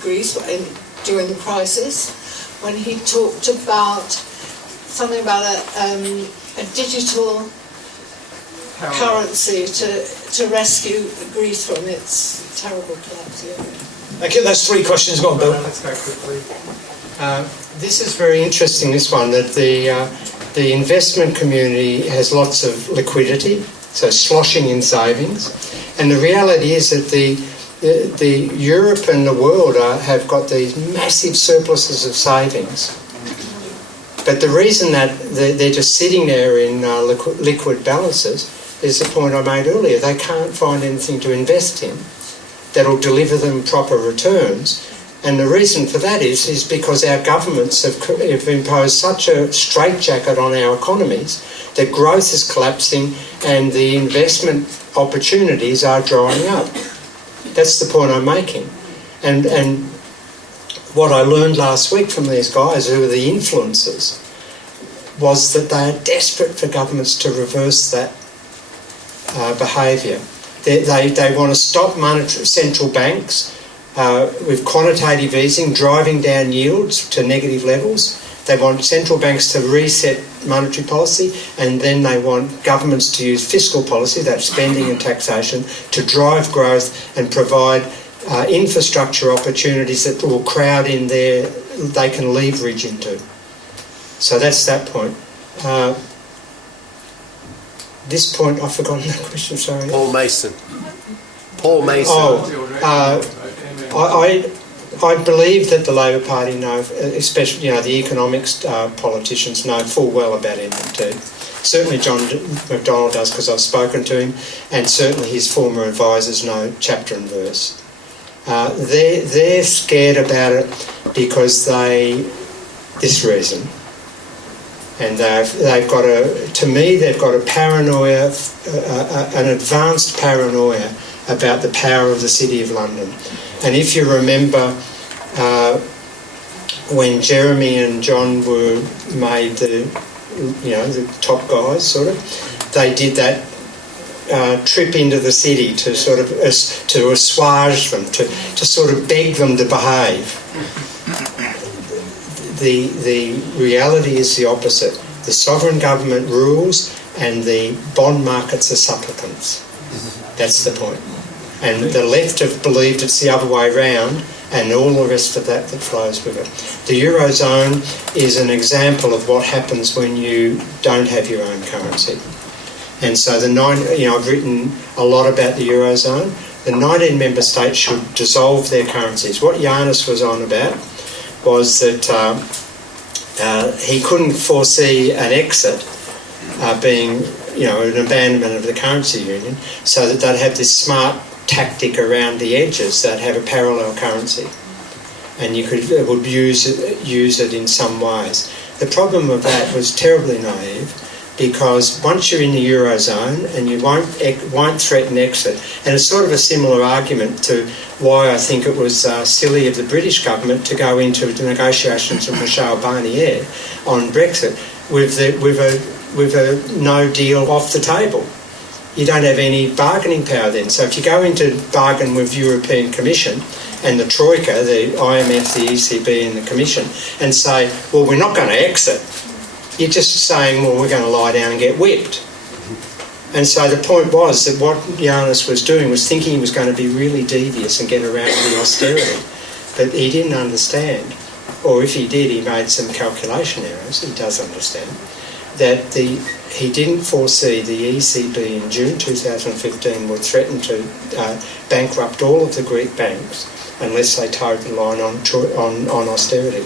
Greece during the crisis, when he talked about something about a digital currency to rescue Greece from its terrible collapse? Okay, there's three questions. Go on, Bill. Let's go quickly. This is very interesting, this one, that the investment community has lots of liquidity, so sloshing in savings. And the reality is that the the Europe and the world have got these massive surpluses of savings. But the reason that they're just sitting there in liquid balances is the point I made earlier. They can't find anything to invest in that'll deliver them proper returns. And the reason for that is because our governments have imposed such a straitjacket on our economies that growth is collapsing and the investment opportunities are drying up. That's the point I'm making. And what I learned last week from these guys who are the influencers was that they are desperate for governments to reverse that behaviour. They want to stop central banks with quantitative easing, driving down yields to negative levels. They want central banks to reset monetary policy, and then they want governments to use fiscal policy, that's spending and taxation, to drive growth and provide infrastructure opportunities that will crowd in there, they can leverage into. So that's that point. This point, I've forgotten that question, sorry. Paul Mason. I believe that the Labour Party know, especially the economics politicians know full well about MMT. Certainly John McDonnell does, because I've spoken to him, and certainly his former advisors know chapter and verse. They're scared about it because this reason, and they've got a paranoia, an advanced paranoia about the power of the City of London. And if you remember when Jeremy and John were made the top guys, sort of, they did that trip into the city to sort of to assuage them, to sort of beg them to behave. The reality is the opposite. The sovereign government rules and the bond markets are supplicants. That's the point. And the left have believed it's the other way round, and all the rest of that flows with it. The Eurozone is an example of what happens when you don't have your own currency. And so I've written a lot about the Eurozone. The 19 member states should dissolve their currencies. What Yanis was on about was that he couldn't foresee an exit being, an abandonment of the currency union, so that they'd have this smart tactic around the edges that have a parallel currency, and you would use it in some ways. The problem of that was terribly naive, because once you're in the Eurozone and you won't threaten exit, and it's sort of a similar argument to why I think it was silly of the British government to go into the negotiations with Michel Barnier on Brexit with a no deal off the table. You don't have any bargaining power then. So if you go into bargain with European Commission and the Troika, the IMF, the ECB and the Commission, and say, well, we're not going to exit, you're just saying, well, we're going to lie down and get whipped. And so the point was that what Yanis was doing was thinking he was going to be really devious and get around the austerity. But he didn't understand, or if he did, he made some calculation errors, he does understand, that he didn't foresee the ECB in June 2015 would threaten to bankrupt all of the Greek banks unless they toed the line on austerity.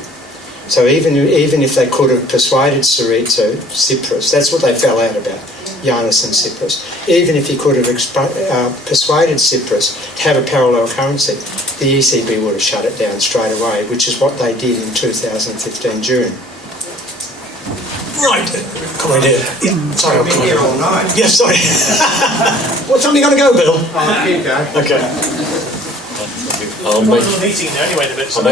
So even if they could have persuaded Cyprus, that's what they fell out about, Yanis and Cyprus. Even if he could have persuaded Cyprus to have a parallel currency, the ECB would have shut it down straight away, which is what they did in 2015 June. Right. Come on, dear. Yeah. Sorry, I've been here all night. Yeah, sorry. What time are you going to go, Bill? Keep going. Okay. I'll make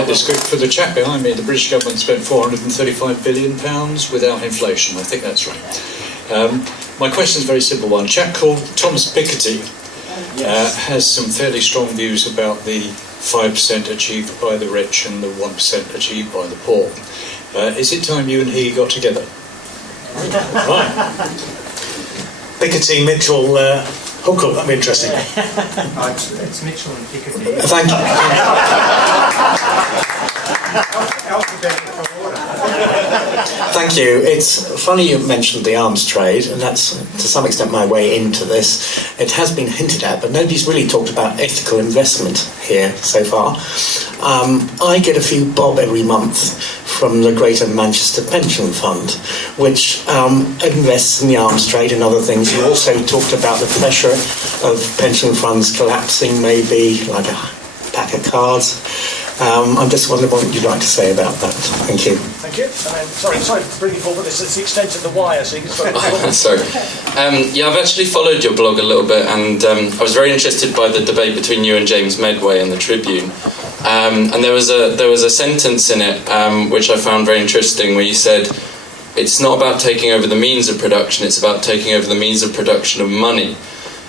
the script for the chat behind me. The British government spent £435 billion without inflation. I think that's right. My question is a very simple one. A chap called Thomas Piketty has some fairly strong views about the 5% achieved by the rich and the 1% achieved by the poor. Is it time you and he got together? Right. Piketty, Mitchell, Huckle, that'd be interesting. It's Mitchell and Piketty. Thank you. Thank you. It's funny you mentioned the arms trade, and that's to some extent my way into this. It has been hinted at, but nobody's really talked about ethical investment here so far. I get a few bob every month from the Greater Manchester Pension Fund, which invests in the arms trade and other things. You also talked about the pressure of pension funds collapsing, maybe like a pack of cards. I'm just wondering what you'd like to say about that. Thank you. Thank you. Sorry to bring you forward, but it's the extent of the wire, so you can start. Sorry. Yeah, I've actually followed your blog a little bit, and I was very interested by the debate between you and James Medway in the Tribune. And there was a sentence in it which I found very interesting, where you said, it's not about taking over the means of production, it's about taking over the means of production of money.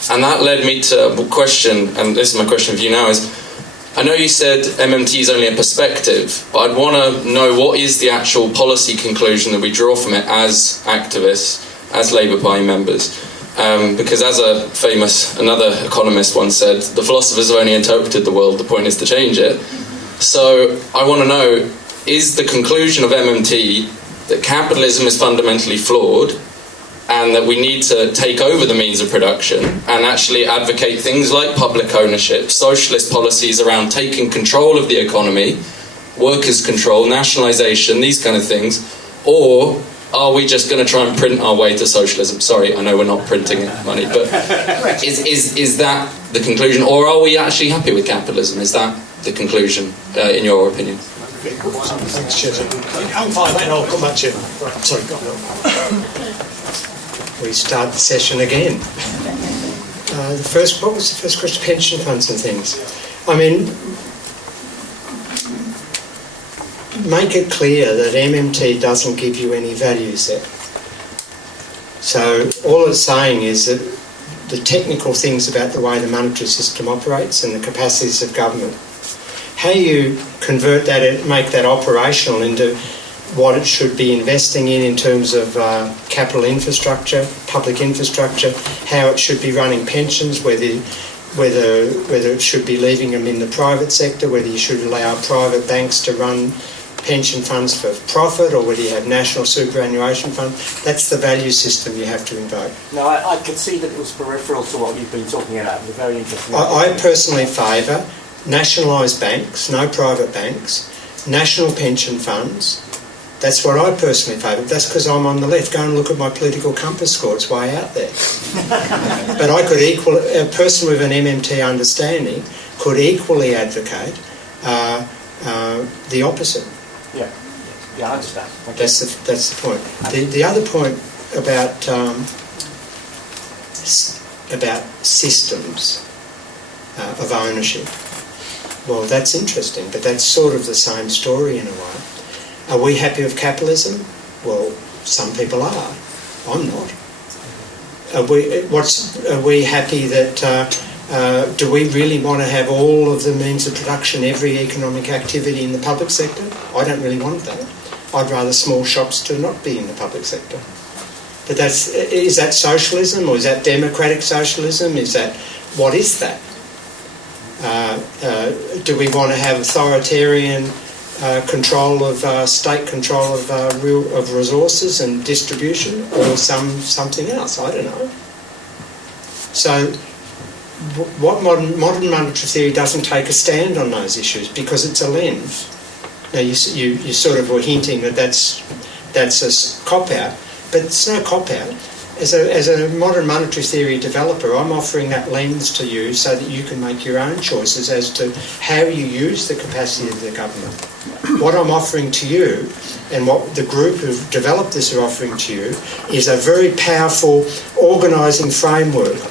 And that led me to a question, and this is my question for you now, is, I know you said MMT is only a perspective, but I'd want to know what is the actual policy conclusion that we draw from it as activists, as Labour Party members. Because as another economist once said, the philosophers have only interpreted the world, the point is to change it. So I want to know, is the conclusion of MMT that capitalism is fundamentally flawed, and that we need to take over the means of production and actually advocate things like public ownership, socialist policies around taking control of the economy, workers' control, nationalisation, these kind of things, or are we just going to try and print our way to socialism? Sorry, I know we're not printing money, but is that the conclusion, or are we actually happy with capitalism? Is that the conclusion, in your opinion? Thanks, Chelsea. I'm fine, and I'll come back to you. Right, sorry, go on. We start the session again. What was the first question? Pension funds and things. I mean, make it clear that MMT doesn't give you any value set. So all it's saying is that the technical things about the way the monetary system operates and the capacities of government, how you convert that and make that operational into what it should be investing in terms of capital infrastructure, public infrastructure, how it should be running pensions, whether it should be leaving them in the private sector, whether you should allow private banks to run pension funds for profit, or whether you have national superannuation fund. That's the value system you have to invoke. No, I could see that it was peripheral to what you've been talking about. It was very interesting. I personally favour nationalised banks, no private banks, national pension funds. That's what I personally favour. That's because I'm on the left. Go and look at my political compass score. It's way out there. But I could a person with an MMT understanding could equally advocate the opposite. Yeah, I understand. Okay. That's the point. The other point about systems of ownership. Well, that's interesting, but that's sort of the same story in a way. Are we happy with capitalism? Well, some people are. I'm not. Are we happy that... do we really want to have all of the means of production, every economic activity in the public sector? I don't really want that. I'd rather small shops to not be in the public sector. But is that socialism, or is that democratic socialism? What is that? Do we want to have authoritarian control of state control of resources and distribution, or something else? I don't know. So what modern monetary theory doesn't take a stand on those issues, because it's a lens. Now you sort of were hinting that that's a cop-out, but it's no cop-out. As a modern monetary theory developer, I'm offering that lens to you so that you can make your own choices as to how you use the capacity of the government. What I'm offering to you, and what the group who've developed this are offering to you, is a very powerful organising framework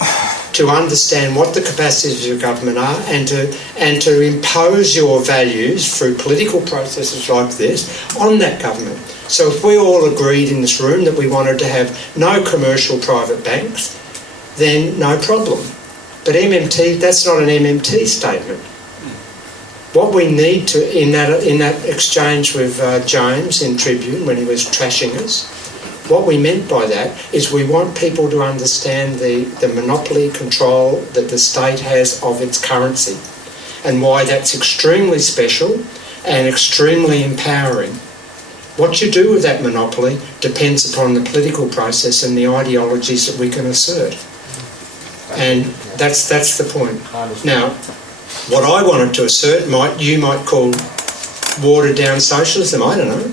to understand what the capacities of your government are, and to impose your values through political processes like this on that government. So if we all agreed in this room that we wanted to have no commercial private banks, then no problem. But MMT, that's not an MMT statement. What we need to, in that exchange with James in Tribune when he was trashing us, what we meant by that is we want people to understand the monopoly control that the state has of its currency, and why that's extremely special, and extremely empowering. What you do with that monopoly depends upon the political process and the ideologies that we can assert. And that's the point. Now, what I wanted to assert you might call watered down socialism, I don't know.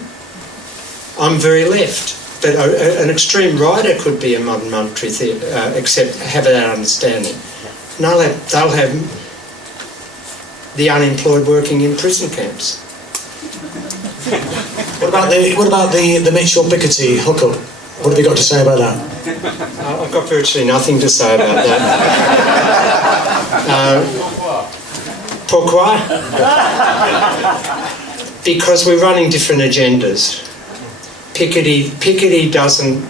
I'm very left. But an extreme righter could be a modern monetary theory, except have that understanding. And they'll have the unemployed working in prison camps. What about the Mitchell Piketty hookup? What have you got to say about that? I've got virtually nothing to say about that. Pourquoi? Because we're running different agendas. Piketty doesn't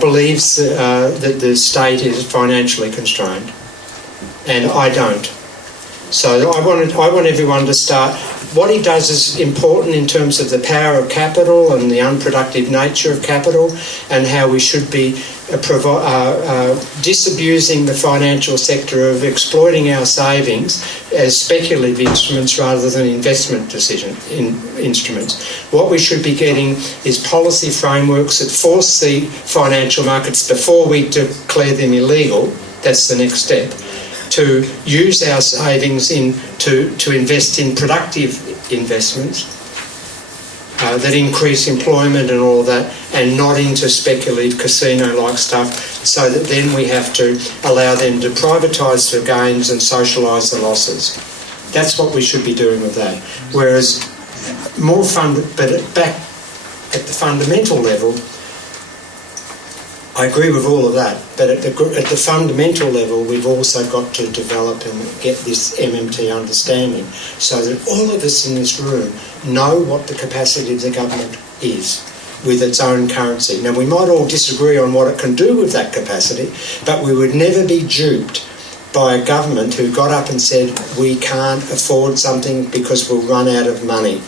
believes that the state is financially constrained, and I don't. So I want everyone to start. What he does is important in terms of the power of capital and the unproductive nature of capital, and how we should be disabusing the financial sector of exploiting our savings as speculative instruments rather than investment instruments. What we should be getting is policy frameworks that force the financial markets, before we declare them illegal, that's the next step, to use our savings to invest in productive investments that increase employment and all that, and not into speculative casino-like stuff, so that then we have to allow them to privatise the gains and socialise the losses. That's what we should be doing with that. Whereas but back at the fundamental level, I agree with all of that, but at the fundamental level, we've also got to develop and get this MMT understanding, so that all of us in this room know what the capacity of the government is with its own currency. Now, we might all disagree on what it can do with that capacity, but we would never be duped by a government who got up and said, we can't afford something because we'll run out of money.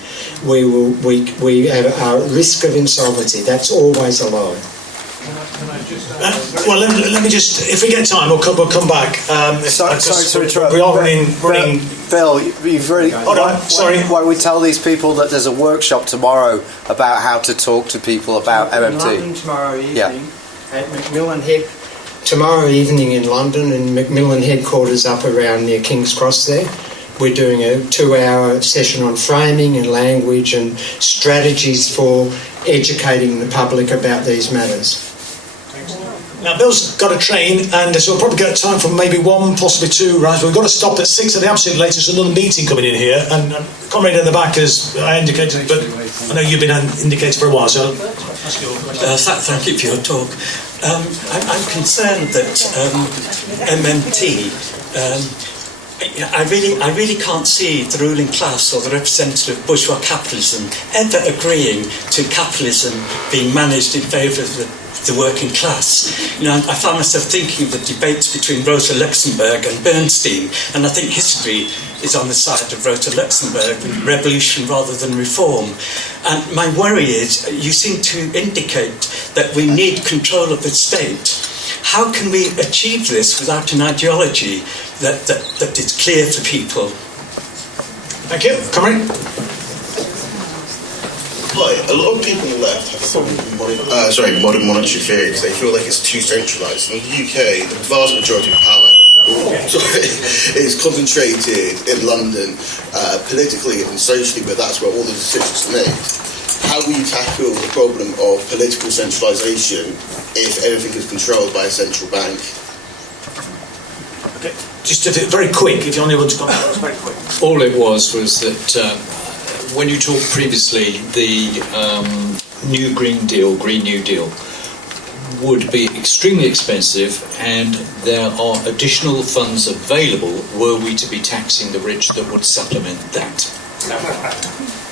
We have a risk of insolvency. That's always a lie. Well, let me just, if we get time, we'll come back. Sorry to interrupt. We are running. Bill, you've really. Hold on, sorry. Why we tell these people that there's a workshop tomorrow about how to talk to people about MMT? In London tomorrow evening at Macmillan Head. Tomorrow evening in London, in Macmillan headquarters up around near King's Cross there. We're doing a 2-hour session on framing and language and strategies for educating the public about these matters. Now, Bill's got a train, and so we'll probably get time for maybe 1, possibly 2 rounds. But we've got to stop at 6 at the absolute latest. There's another meeting coming in here, and comrade at the back, as I indicated, but I know you've been indicated for a while, so I'll ask you a question. Thank you for your talk. I'm concerned that MMT. I really can't see the ruling class or the representative bourgeois capitalism ever agreeing to capitalism being managed in favour of the working class. I find myself thinking of the debates between Rosa Luxemburg and Bernstein, and I think history is on the side of Rosa Luxemburg, revolution rather than reform. And my worry is, you seem to indicate that we need control of the state. How can we achieve this without an ideology that is clear for people? Thank you. Comrade. Hi, a lot of people on the left have a problem with modern monetary theory because they feel like it's too centralised. In the UK, the vast majority of power is concentrated in London, politically and socially, but that's where all the decisions are made. How will you tackle the problem of political centralisation if everything is controlled by a central bank? Okay, just very quick, if you only want to comment, very quick. All it was that when you talked previously, the new Green New Deal, would be extremely expensive, and there are additional funds available were we to be taxing the rich that would supplement that.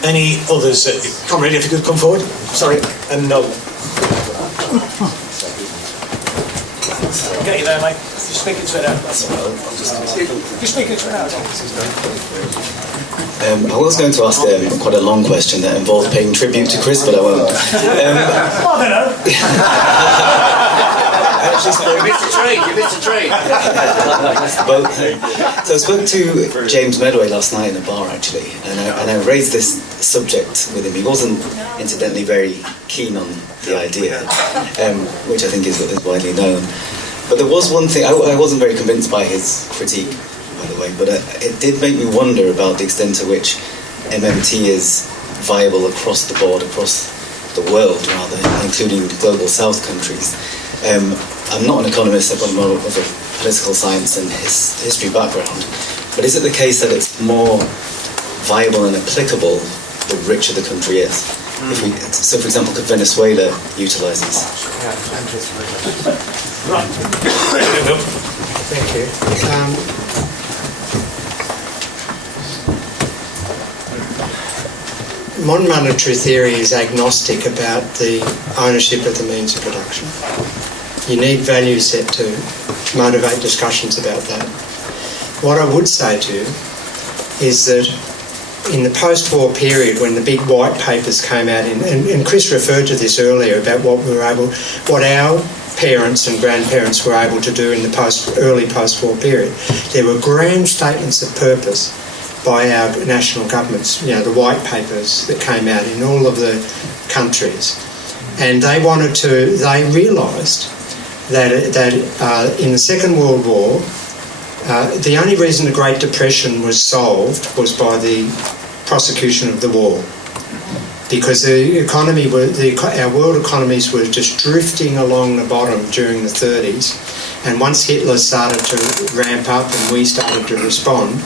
Any others? Comrade, if you could come forward. Sorry, and no. Get you there, mate. Just speak into it out. Just speak into it out. I was going to ask quite a long question that involved paying tribute to Chris, but I won't. I don't know. You missed a train. Well, so I spoke to James Medway last night in a bar, actually, and I raised this subject with him. He wasn't, incidentally, very keen on the idea, which I think is widely known. But there was one thing, I wasn't very convinced by his critique, by the way, but it did make me wonder about the extent to which MMT is viable across the board, across the world, rather, including global south countries. I'm not an economist, I've got more of a political science and history background, but is it the case that it's more viable and applicable the richer the country is? So, for example, could Venezuela utilise this? Right. Thank you. Modern monetary theory is agnostic about the ownership of the means of production. You need value set to motivate discussions about that. What I would say to you is that in the post-war period, when the big white papers came out, and Chris referred to this earlier about what our parents and grandparents were able to do in the early post-war period, there were grand statements of purpose by our national governments, the white papers that came out in all of the countries. And they realised that in the Second World War, the only reason the Great Depression was solved was by the prosecution of the war, because our world economies were just drifting along the bottom during the 30s, and once Hitler started to ramp up and we started to respond,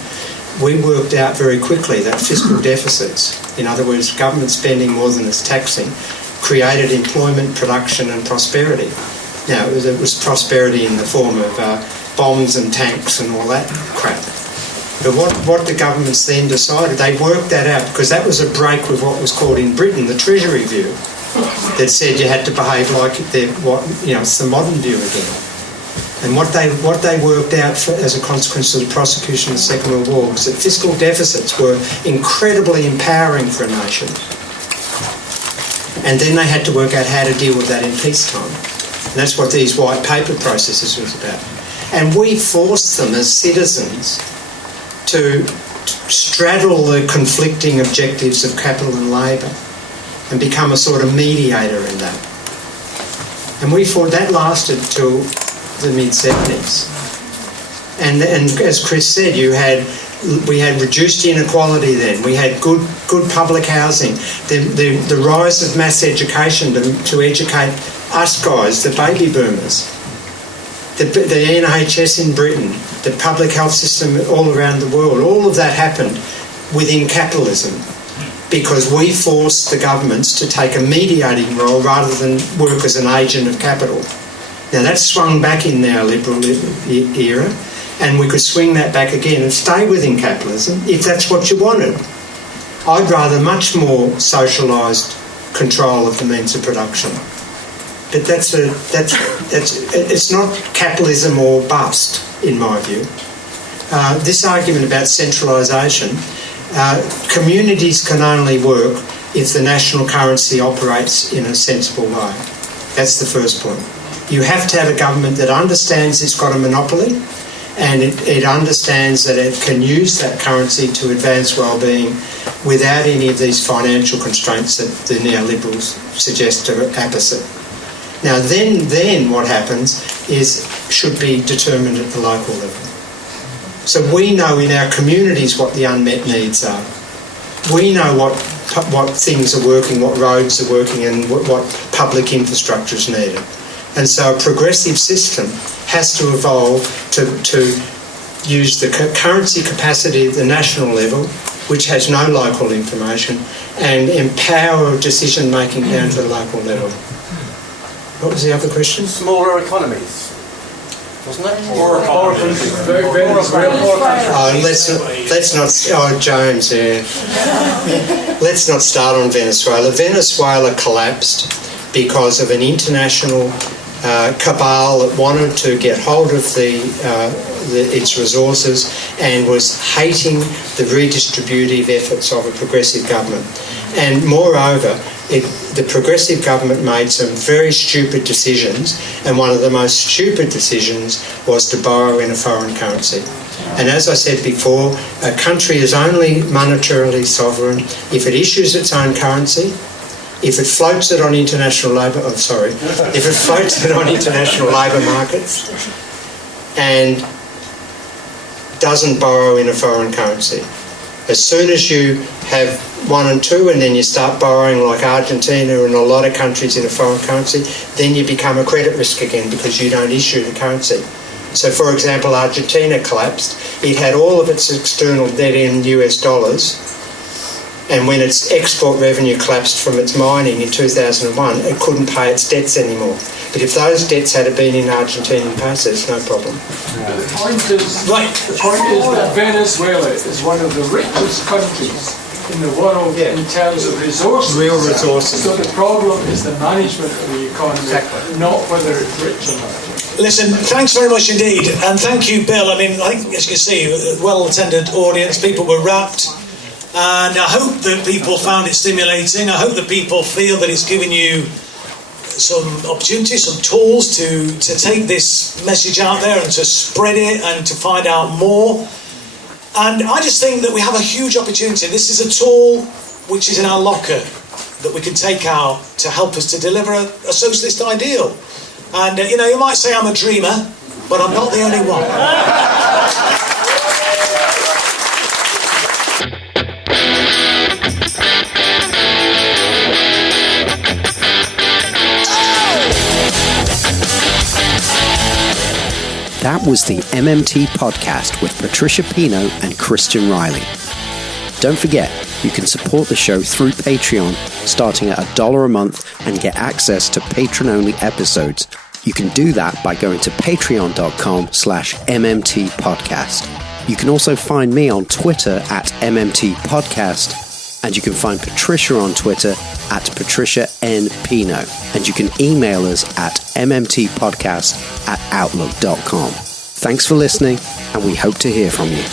we worked out very quickly that fiscal deficits, in other words, government spending more than it's taxing, created employment, production and prosperity. Now, it was prosperity in the form of bombs and tanks and all that crap. But what the governments then decided, they worked that out, because that was a break with what was called in Britain the Treasury view, that said you had to behave like it's the modern view again. And what they worked out as a consequence of the prosecution of the Second World War was that fiscal deficits were incredibly empowering for a nation. And then they had to work out how to deal with that in peacetime. And that's what these white paper processes was about. And we forced them as citizens to straddle the conflicting objectives of capital and labour and become a sort of mediator in that. And we thought that lasted till the mid-70s. And as Chris said, we had reduced inequality then. We had good public housing. The rise of mass education to educate us guys, the baby boomers. The NHS in Britain, the public health system all around the world, all of that happened within capitalism because we forced the governments to take a mediating role rather than work as an agent of capital. Now that's swung back in our liberal era, and we could swing that back again and stay within capitalism if that's what you wanted. I'd rather much more socialised control of the means of production. But it's not capitalism or bust, in my view. This argument about centralisation, communities can only work if the national currency operates in a sensible way. That's the first point. You have to have a government that understands it's got a monopoly, and it understands that it can use that currency to advance well-being without any of these financial constraints that the neoliberals suggest are opposite. Now then what happens should be determined at the local level. So we know in our communities what the unmet needs are. We know what things are working, what roads are working, and what public infrastructure is needed. And so a progressive system has to evolve to use the currency capacity at the national level, which has no local information, and empower decision-making down to the local level. What was the other question? Smaller economies, wasn't it? Let's not. Oh, James, yeah. Let's not start on Venezuela. Venezuela collapsed because of an international cabal that wanted to get hold of its resources and was hating the redistributive efforts of a progressive government. And moreover, the progressive government made some very stupid decisions, and one of the most stupid decisions was to borrow in a foreign currency. And as I said before, a country is only monetarily sovereign if it issues its own currency, if it floats it on international labour, if it floats it on international labour markets, and doesn't borrow in a foreign currency. As soon as you have 1 and 2 and then you start borrowing like Argentina and a lot of countries in a foreign currency, then you become a credit risk again because you don't issue the currency. So for example, Argentina collapsed. It had all of its external debt in US dollars, and when its export revenue collapsed from its mining in 2001, it couldn't pay its debts anymore. But if those debts had been in Argentinian pesos, no problem. The point is that Venezuela is one of the richest countries in the world in terms of resources. Real resources. So the problem is the management of the economy, not whether it's rich or not. Listen, thanks very much indeed, and thank you, Bill. I mean, I think, as you can see, a well-attended audience, people were rapt, and I hope that people found it stimulating. I hope that people feel that it's given you some opportunities, some tools to take this message out there and to spread it and to find out more. And I just think that we have a huge opportunity. This is a tool which is in our locker that we can take out to help us to deliver a socialist ideal. And, you might say I'm a dreamer, but I'm not the only one. That was the MMT podcast with Patricia Pino and Christian Riley. Don't forget, you can support the show through Patreon, starting at $1 a month and get access to patron-only episodes. You can do that by going to patreon.com/MMT podcast. You can also find me on Twitter at MMT podcast, and you can find Patricia on Twitter at Patricia N. Pino, and you can email us at mmtpodcast@outlook.com. Thanks for listening, and we hope to hear from you.